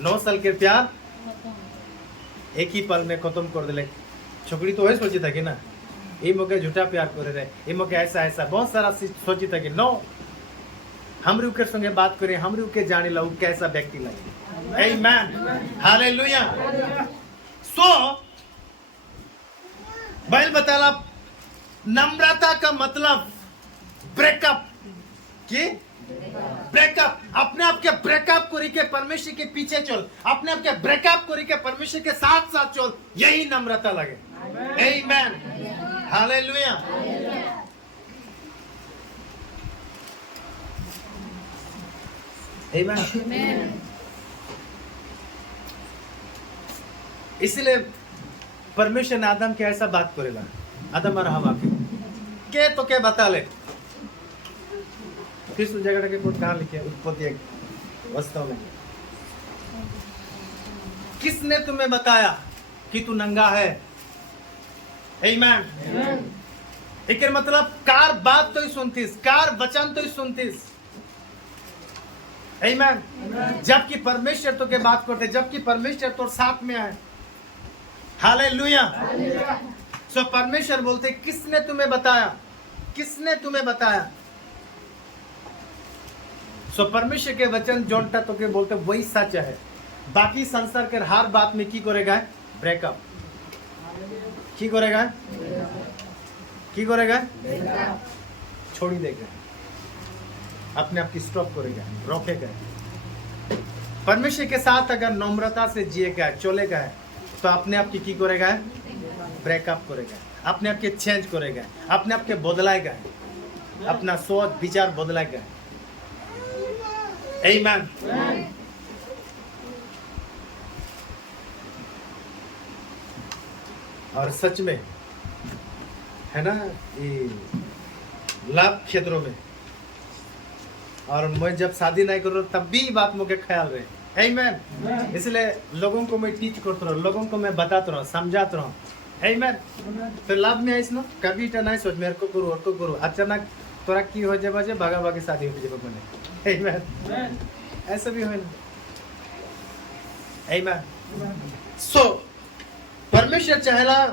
9 साल के प्यार एक ही पल में खत्म कर दिले। छोकरी तो वही सोची था कि ना ये मौके झूठा प्यार करे रहे, ये मौके ऐसा ऐसा बहुत सारा सोची था कि नो हमरे के संगे बात करे, हमरे के जाने ला कैसा व्यक्ति लगे। आमीन, हालेलुया। सो बाइबल बताला नम्रता का मतलब ब्रेकअप की ब्रेकअप, अपने आप के ब्रेकअप करी के परमेश्वर के पीछे चल, अपने आप के ब्रेकअप करी के परमेश्वर के साथ साथ चल, यही नम्रता लगे। आमीन, हालेलुया। आमीन। Amen. इसलिए परमेश्वर ने आदम के ऐसा बात करेला, आदम और हवा के तो के बता ले, किस जगह के कोड कहाँ लिखे उत्पत्ति एक वास्तव में, किसने तुम्हें बताया कि तू नंगा है। आमीन। एक मतलब कार बात तो ही सुनतीस, कार वचन तो ही सुनतीस। आमीन। जबकि परमेश्वर तो के बात करते, जबकि परमेश्वर तो साथ में है। हालेलुया। सो परमेश्वर बोलते किसने तुम्हें बताया, किसने तुम्हें बताया। सो परमेश्वर के वचन जोनटा तो के बोलते वही सच है। बाकी संसार के हर बात में की करेगा, ब्रेकअप की करेगा, की करेगा, छोड़ी देगा, अपने आप की स्टॉप करेगा, रोकेगा। परमेश्वर के साथ अगर नम्रता से जिएगा, चलेगा तो अपने आप की करेगा, ब्रेकअप करेगा, अपने आप के चेंज करेगा, अपने आप के बदलाएगा, अपना सोच विचार बदलाएगा। आमीन। और सच में है ना, ये लाभ क्षेत्रों में, और मैं जब शादी नहीं कर रहा तब भी बात मुझे ख्याल रहे। आमीन। इसलिए लोगों को मैं टीच करता रहा, लोगों को मैं बताता रहा, समझाता रहा। आमीन। तो लाभ में आइस ना, कभी तो नहीं सोच मेरे को करूँ और को करूँ, अचानक तोरा की हो जाए बजे भागा भागी शादी हो जाए मैंने। आमीन। ऐसा भी हो ना। आमीन। सो परमेश्वर चाहेला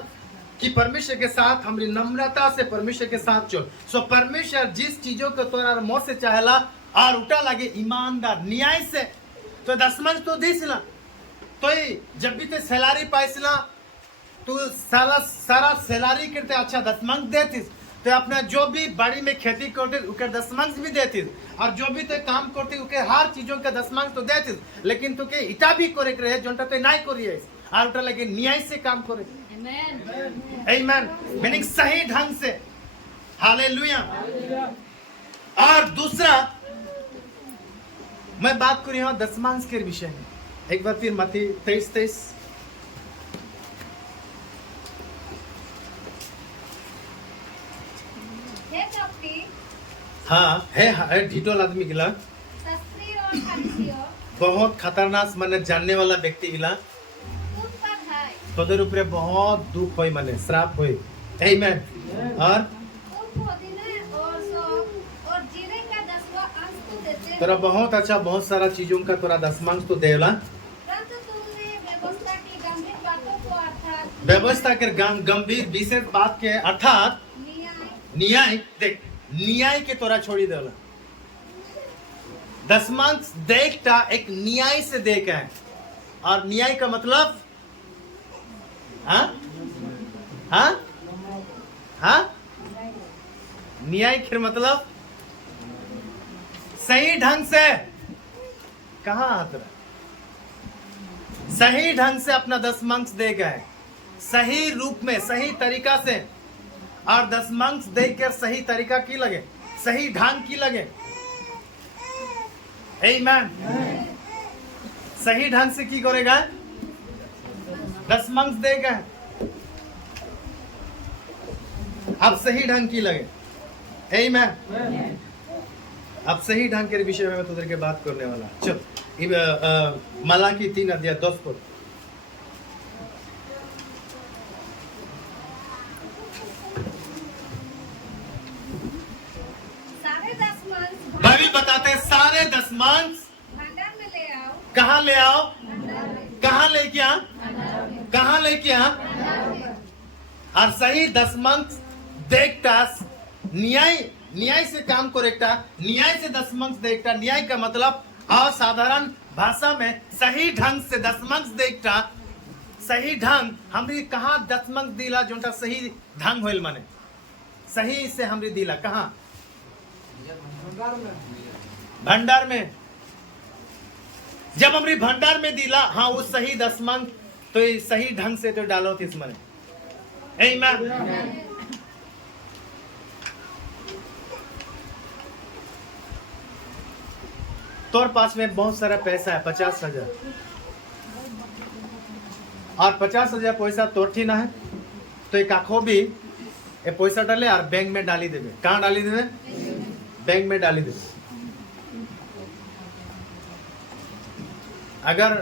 कि परमेश्वर के साथ हमारी नम्रता से परमेश्वर के साथ चल। सो परमेश्वर जिस चीजों को तोरा मोह से चाहेला और उल्टा लगे ईमानदार न्याय से, तो दसमंज तो दिसला, तो जब भी ते सैलरी पाइसला तू सारा सैलरी करते अच्छा दसमंज देतीस, तो अपना जो भी बाड़ी में खेती करते उके दसमंज भी देतीस, और जो भी ते काम करते उके हर चीजों के दसमंज तो देतीस, लेकिन तुके इटा भी करे रहे जोंटा ते नहीं करिए, और उल्टा लगे न्याय से काम करे। आमीन। मीनिंग सही ढंग से। हालेलुया। और दूसरा मैं बात कर रही हूं दसमांश के विषय में। एक बार फिर मत्ती 23:23। हे कपटी, हाँ है ढिटोल आदमी गिला, शास्त्री और फरीसियों, बहुत खतरनाक माने जानने वाला व्यक्ति गिला, तुम पर है, तोদের উপরে बहुत दुख होई माने श्राप होई। आमीन। और तुम पुदीने और सौंफ और जीरे का 10वां अंश तो देते तोरा हो, बहुत अच्छा बहुत सारा चीजों का तोरा दसमांश तो देला, परंतु तुमने व्यवस्था की गंभीर बातों को अर्थात व्यवस्था के गंभीर विशेष बात के अर्थात न्याय, देख न्याय के तोरा छोड़ी देला। दसमांश देखता एक न्याय से देखा है, और न्याय का मतलब हाँ हाँ हाँ, न्याय के मतलब सही ढंग से, कहाँ हाथ रहा, सही ढंग से अपना दसमांश देगा है, सही रूप में सही तरीका से, और दसमांश देकर सही तरीका की लगे, सही ढंग की लगे। आमीन। सही ढंग से की करेगा, दसमांश देगा, अब सही ढंग की लगे। आमीन। अब सही ढंग के विषय में मैं तुझे के बात करने वाला। चल मलाकी 3:10 को सारे दसमांश बाइबल बताते हैं सारे दसमांश भंडार में ले आओ, कहाँ ले आओ, भंडार में, कहाँ लेके आ, कहाँ लेके आ, और सही दसमांश देखता न्याय, न्याय से काम करेक्टा, न्याय से दसमांश देखता। न्याय का मतलब असाधारण भाषा में सही ढंग से दसमांश देखता, सही ढंग हमरी कहाँ दसमांश दिला जोंटा सही ढंग होइल माने, सही से हमरी दिला कहाँ, भंडार में। जब हमरी भंडार में दिला, हाँ वो सही दसमांश तो ये सही ढंग से तो डालो थी इसमें। आमीन। तोर पास में बहुत सारा पैसा है 50,000, और 50,000 पैसा तोर थी ना है, तो एक आखो भी ये पैसा डाले और बैंक में डाली देवे। कहाँ डाली देवे, बैंक में डाली देवे। अगर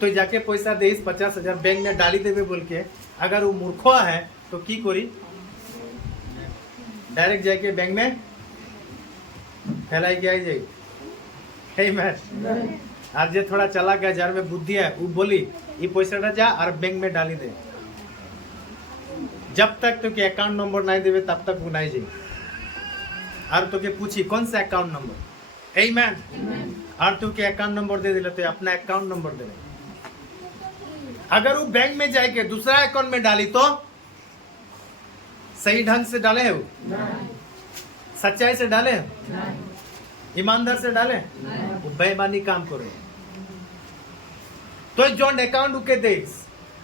तो जाके पैसा दे 50,000 बैंक में डाली देवे बोल के, अगर वो मूर्खा है तो की करी, डायरेक्ट जाके बैंक में फैलाई के आई जाए। Amen। आज जे थोड़ा चला गया जार में बुद्धि है वो बोली ये पैसा जा और बैंक में डाली दे। जब तक तो के अकाउंट नंबर नहीं देवे तब तक वो नहीं जाए। और तो के पूछी कौन सा अकाउंट नंबर। Amen। और तू के अकाउंट नंबर दे दिला तो अपना अकाउंट नंबर दे। अगर वो बैंक में जाके दूसरा अकाउंट में डाली तो सही ढंग से डाले हो, सच्चाई से डाले, ईमानदार से डाले, वो बेईमानी काम करे तो जॉइंट अकाउंट के दे।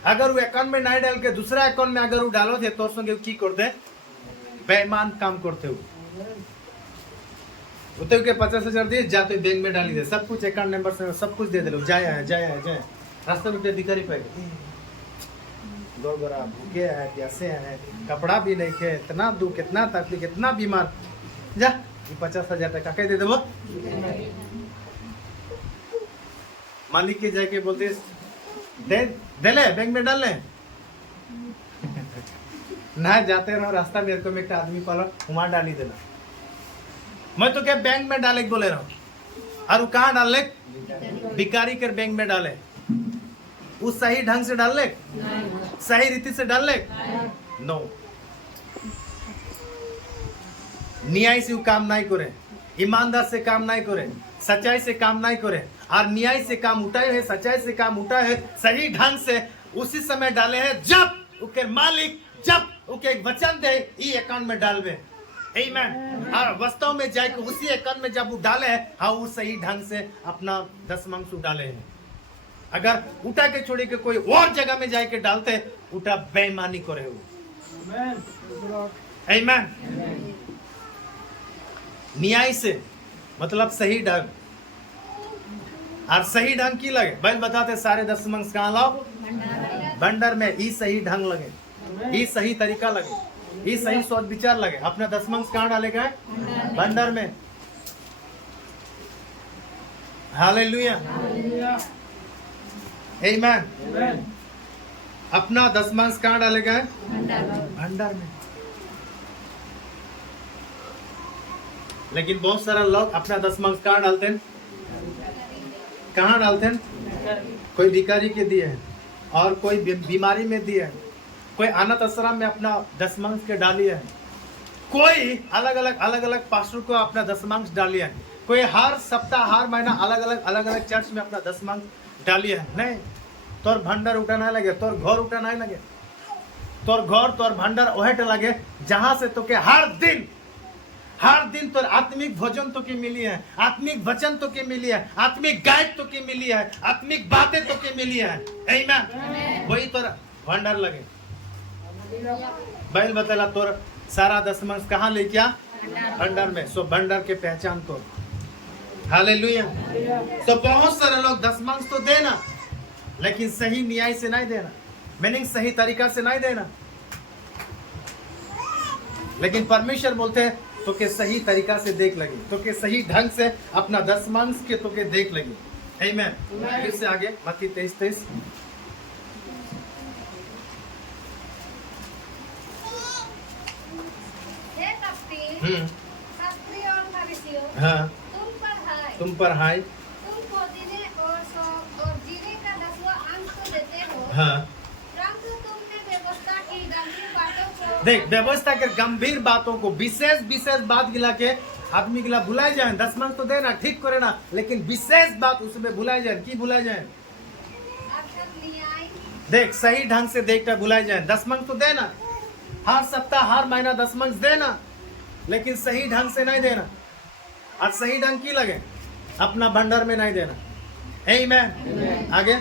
अगर वो अकाउंट में नहीं डाल के दूसरा अकाउंट में अगर वो डालो थे तो संगे की करते बेईमान काम करते हो। तो के 50,000 दिए जाते बैंक में डाली दे, सब कुछ अकाउंट नंबर से सब कुछ दे दे लो, जाए रास्ते में भिखारी पे दो बड़ा भूखे है, प्यासे हैं, कपड़ा भी नहीं खे, इतना दुख, इतना तकलीफ, इतना बीमार, जा 50,000 टका कह दे दो। मालिक के जाके बोलते दे ले बैंक में डाल ले। ना जाते रहो रास्ता मेरे को में एक आदमी पालो वहां डाली देना। मैं तो क्या बैंक में डाले बोले रहा हूँ और कहाँ डाल ले? भिखारी कर बैंक में डाले। उस सही ढंग से डाल ले, सही रीति से डाल ले, नो न्याय से काम नहीं करे, ईमानदार से काम नहीं करे, सच्चाई से काम नहीं करे और न्याय से काम उठाए है, सच्चाई से काम उठाए है, सही ढंग से उसी समय डाले हैं जब उनके मालिक जब उनके वचन दे ये अकाउंट में डालवे। आमीन। और वास्तव में जाके उसी अकाउंट में जब वो डाले है हाँ वो सही ढंग से अपना दशमांश डाले हैं। अगर उठा के छोड़ी के कोई और जगह में जाके डालते उठा बेईमानी करे हो। आमीन। न्याय से मतलब सही ढंग और सही ढंग की लगे भाई बताते सारे दशमांश कहाँ लाओ? भंडार में। ई सही ढंग लगे, ई सही तरीका लगे, ई सही सोच विचार लगे। अपना दशमांश कहाँ डालेगा? भंडार में। हालेलुया। आमीन। अपना दशमांश कहाँ डालेगा? भंडार में। लेकिन बहुत सारा लोग अपना दशमांश कहाँ डालते हैं? कहाँ डालते हैं? कोई भिखारी के दिए हैं और कोई बीमारी में दिए हैं, कोई अनाथ आश्रम में अपना दशमांश के डाली है, कोई अलग अलग पास्टर को अपना दशमांश डाली है, कोई हर सप्ताह हर महीना अलग अलग चर्च में अपना दशमांश डाली है। नहीं तोर भंडार उठा नहीं लगे, तोर घर उठा नहीं लगे, तोर घर तोर भंडार ओहेट लगे जहां से तो के हर दिन तो आत्मिक भोजन तो की मिली है, आत्मिक वचन तो की मिली है, आत्मिक गाइड तो की मिली है, आत्मिक बातें तो की मिली है। आमीन। वही तोर भंडार लगे। बैल बतला तोर सारा दशमांश कहाँ लेके आ? भंडार में। सो भंडार के पहचान को। हालेलुया। तो बहुत सारे लोग दशमांश तो देना लेकिन सही न्याय से नहीं देना, मीनिंग सही तरीका से नहीं देना। लेकिन परमेश्वर बोलते हैं तो के सही तरीका से देख लगे, तो के सही ढंग से अपना दशमांश के तो के देख लगे। आमीन। फिर से आगे मत्ती 23:23। हे कपटी, शास्त्री और फरीसियों, हाँ तुम पर हाय, तुम पुदीने और जीरे का 10वां अंश तो देते हो, हाँ परंतु तुमने व्यवस्था की गंभीर बातों को देख व्यवस्था के गंभीर बातों को विशेष बात गिला के आदमी गिला भुलाए जाए। दशमांश तो देना ठीक करे ना लेकिन विशेष बात उसमें भुलाए जाए। की भुलाए जाए? अर्थात न्याय। देख सही ढंग से देखकर भुलाए जाए। दशमांश तो देना हर सप्ताह हर महीना दशमांश देना लेकिन सही ढंग से नहीं देना। और सही ढंग की लगे अपना भंडार में नहीं देना। आमीन। आगे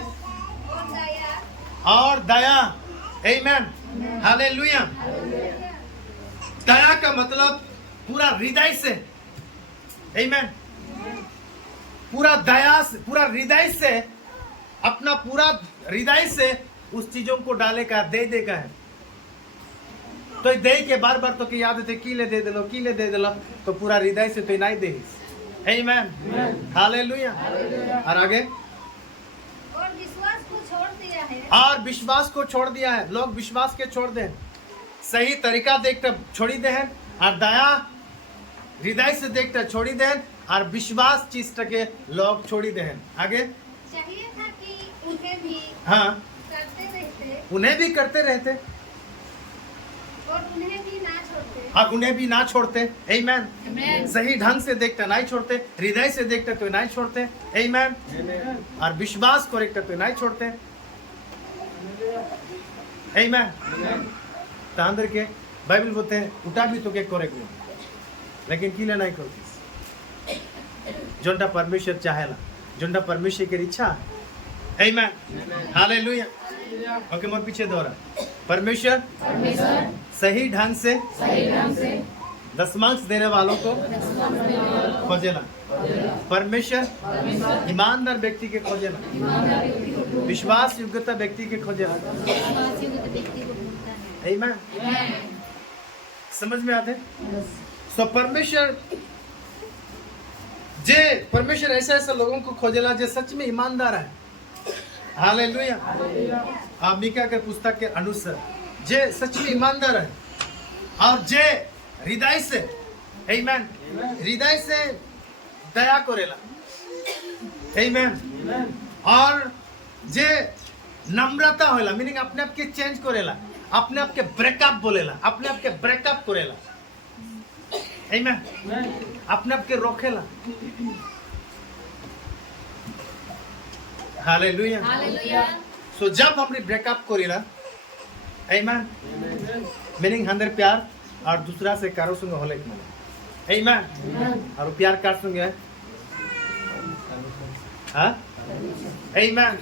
और दया। आमीन। हालेलुया। दया का मतलब पूरा हृदय से। आमीन। पूरा दया से, पूरा हृदय से, अपना पूरा हृदय से उस चीजों को डाले का दे देगा है। तो दे के बार बार तो की याद है कीले दे दिलो तो पूरा हृदय से तो नहीं दे। आमीन। हालेलुया। और आगे और विश्वास को छोड़ दिया है। और विश्वास को छोड़ दिया है। लोग विश्वास के छोड़ दे, सही तरीका देखकर छोड़ी दे हैं और दया हृदय से देखते छोड़ी देन और विश्वास चीज के लोग छोड़ी देन। आगे चाहिए था कि उन्हें भी हाँ करते रहते उन्हें भी करते रहते और उन्हें भी ना छोड़ते। और उन्हें भी ना छोड़ते। आमीन। Amen. सही ढंग से देखते नहीं छोड़ते, हृदय से देखते तो नहीं छोड़ते। आमीन। और विश्वास को देखते तो नहीं छोड़ते। आमीन। तो अंदर के बाइबल बोलते हैं उठा भी तो के करेंगे लेकिन किले नहीं करते जोंटा परमेश्वर चाहेला, जोंटा परमेश्वर की इच्छा है। आमीन। हालेलुया। ओके मोर पीछे दोहरा। परमेश्वर सही ढंग से दशमांश देने वालों को खोजेला। परमेश्वर ईमानदार व्यक्ति के खोजेला, विश्वास योग्यता व्यक्ति के खोजेला। विश्वासी को तो व्यक्ति को ढूंढता है। आमीन। समझ में आते? सो परमेश्वर ऐसा ऐसा लोगों को खोजेला जो सच में ईमानदार है। हालेलुया। मीका के पुस्तक के अनुसार जे सच में ईमानदार है और जे हृदय से आमीन हृदय से दया करेला। आमीन। और जे नम्रता होला मीनिंग अपने आप के चेंज करेला, अपने आप के ब्रेकअप बोलेला, अपने आप के ब्रेकअप करेला। आमीन। अपने आप के रोकेला। हालेलुया। हालेलुया। सो जब हमने ब्रेकअप करेला आमीन मीनिंग हंदर प्यार और दूसरा से कारो संग होले आमीन। और प्यार कार संग है हां आमीन।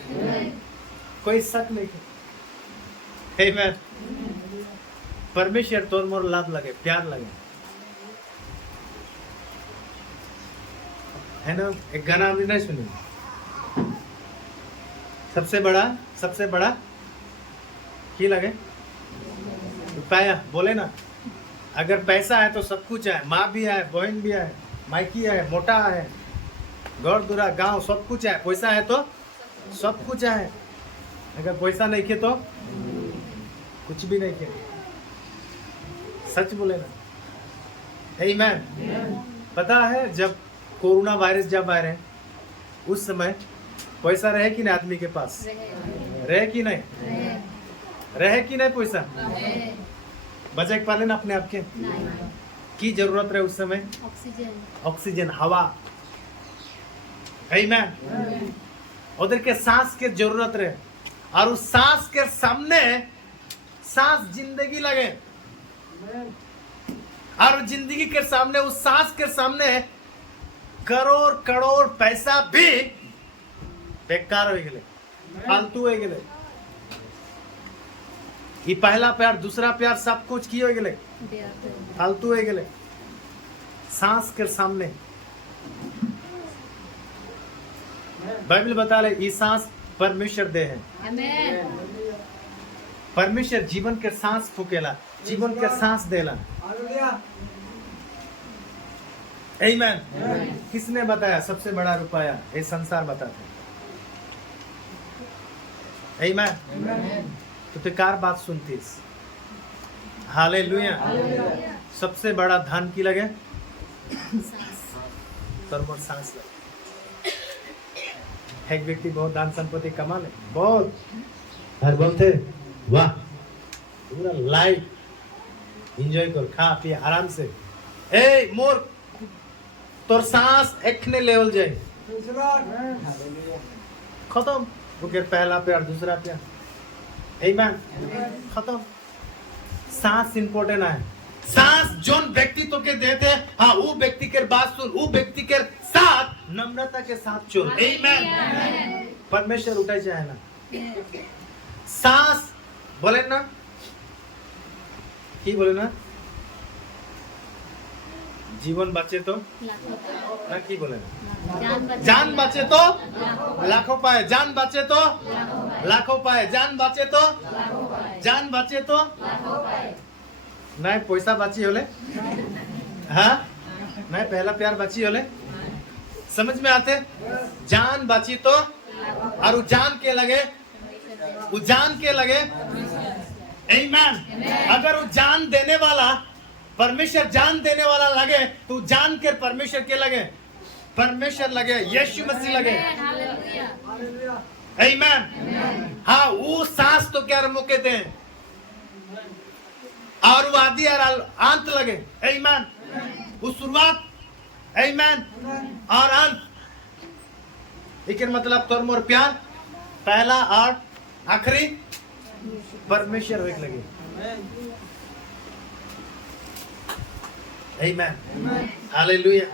कोई शक नहीं है। आमीन। परमेश्वर तोर मोर लाभ लगे, प्यार लगे, है ना। एक गाना हमने नहीं सुनी, सबसे बड़ा की लगे रुपया। बोले ना अगर पैसा है तो सब कुछ है, माँ भी है, बहन भी है, माइकी है, मोटा है, गौर दूरा गांव सब कुछ है। पैसा है तो सब कुछ है, अगर पैसा नहीं खे तो कुछ भी नहीं खे। सच बोले ना। आमीन। पता है जब कोरोना वायरस जब आए रहे उस समय पैसा रहे कि नहीं आदमी के पास? रहे कि नहीं? रहे कि नहीं पैसा? बचे पाले ना अपने आप के की जरूरत रहे उस समय? ऑक्सीजन, हवा। आमीन। उधर के सांस के जरूरत रहे और उस सांस के सामने सांस जिंदगी लगे और जिंदगी के सामने उस सांस के सामने करोड़ करोड़ पैसा भी बेकार हो गए, फालतू हो गए। ये पहला प्यार दूसरा प्यार सब कुछ की हो गए, फालतू हो गए सांस के सामने। बाइबल बता रहे ये सांस परमेश्वर दे है। आमीन। परमेश्वर जीवन के सांस फूकेला, जीवन के सांस देला। आमीन। किसने बताया सबसे बड़ा रुपया ये संसार बताते? आमीन। तो बेकार बात सुनतीस। हालेलुया। सबसे बड़ा धन की लगे? सर्व सांस लगे। एक व्यक्ति बहुत धन संपत्ति कमा ले बहुत और बोलते वाह पूरा लाइफ एंजॉय कर, खा पी आराम से। ए मोर तोर सांस एखने लेवल जाए खत्म। ओके पहला प्यार दूसरा प्यार आमीन खत्म। सांस इंपॉर्टेंट है। सांस जोन व्यक्ति तो के देते हाँ वो व्यक्ति के बात सुन, वो व्यक्ति के साथ नम्रता के साथ चल। आमीन। परमेश्वर उठाई जाए ना सांस बोले ना की बोले ना जीवन बचे तो ना की बोले ना जान बचे तो लाखों पाए, जान बचे तो लाखों पाए, जान बचे तो जान बचे तो नहीं पैसा बची होले हाँ नहीं पहला प्यार बची होले। समझ में आते? जान बची तो और वो जान के लगे, वो जान के लगे। आमीन। अगर वो जान देने वाला परमेश्वर जान देने वाला लगे तो जान कर परमेश्वर के लगे, परमेश्वर लगे, यीशु मसीह लगे। हालेलुया। आमीन। हाँ, वो सांस तो क्या रमो कहते हैं, और वो आदि और अंत लगे। आमीन। वो शुरुआत, आमीन, और अंत। एक मतलब तोर मोर प्यार पहला और आखिरी परमेश्वर एक लगे। आमीन। हालेलुया।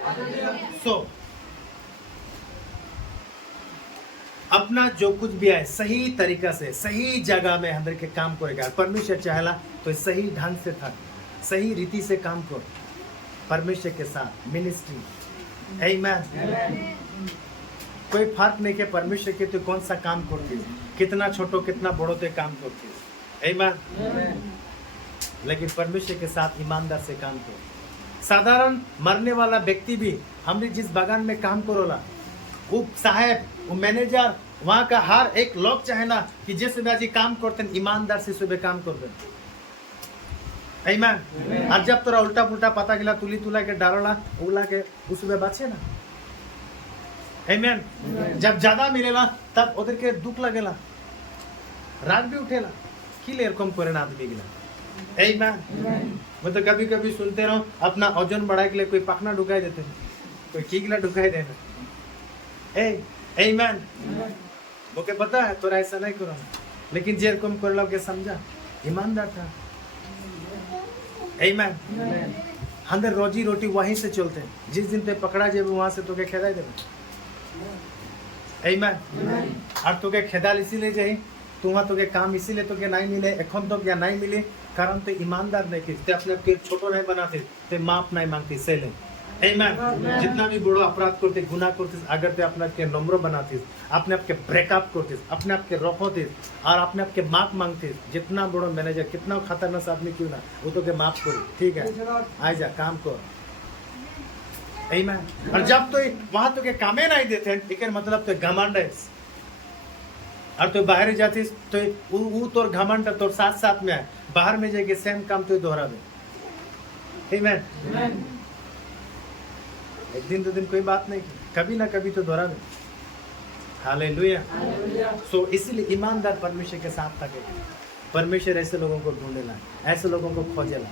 सो अपना जो कुछ भी है सही तरीका से सही जगह में अंदर के काम करेगा। परमेश्वर चाहेला तो सही ढंग से था, सही रीति से काम कर परमेश्वर के साथ मिनिस्ट्री। आमीन। कोई फर्क नहीं के परमेश्वर के तो कौन सा काम करती, कितना छोटो कितना बड़ो ते काम करती। आमीन। लेकिन परमेश्वर के साथ ईमानदार से काम करो। साधारण मरने वाला व्यक्ति भी हमने जिस बागान में काम करोला, वो साहब, वो मैनेजर, वहाँ का हर एक लोग चाहे ना कि जिस जी काम करते हैं ईमानदार से सुबह काम करते हैं। आमीन। और जब तोरा उल्टा पुल्टा पता गिला तुली तुला के डारोला उगला के उस सुबह बचे ना। आमीन। जब ज्यादा मिलेला तब उधर के दुख लगेला, राग भी उठेला कि ले एरकम करे ना आदमी गिला। आमीन। मैं तो कभी कभी सुनते रहो अपना वजन बढ़ाने के लिए कोई पखना ढुकाई देते हैं, कोई कीगला ढुकाई देना। आमीन। ओके पता है तोरा ऐसा नहीं करो, लेकिन जे रकम कर लो के समझा ईमानदार था। आमीन। अंदर रोजी रोटी वहीं से चलते हैं, जिस दिन ते पकड़ा जाए वहां से तो के खेदाई देना। आमीन। और तो के खेदाल इसीलिए जाए तू वहाँ तो के काम इसीलिए तो के नहीं मिले एखन तो क्या नहीं मिले कारण ते ईमानदार नहीं किस ते अपने के छोटो नहीं बनाते ते माफ नहीं मांगते से ले। आमीन। जितना भी बड़ो अपराध करते गुनाह करते अगर ते अपना के नम्र बनाते अपने आप के ब्रेकअप करते अपने आप के रोकते और अपने आप के माफ मांगते, जितना बड़ो मैनेजर कितना खतरनाक आदमी क्यों ना वो तो के माफ करो, ठीक है आ जा काम कर। आमीन। और जब तो वहां तो के कामे नहीं देते लेकिन मतलब तो घमंड है, और तो बाहर जाती तो वो तोर घमंड तोर साथ साथ में है, बाहर में जाके सेम काम तो दोहरा दे। आमीन। एक दिन दो दिन कोई बात नहीं, कभी ना कभी तो दोहरा दे। हालेलुया। सो इसलिए ईमानदार परमेश्वर के साथ था। परमेश्वर ऐसे लोगों को ढूंढेला, ऐसे लोगों को खोजेला।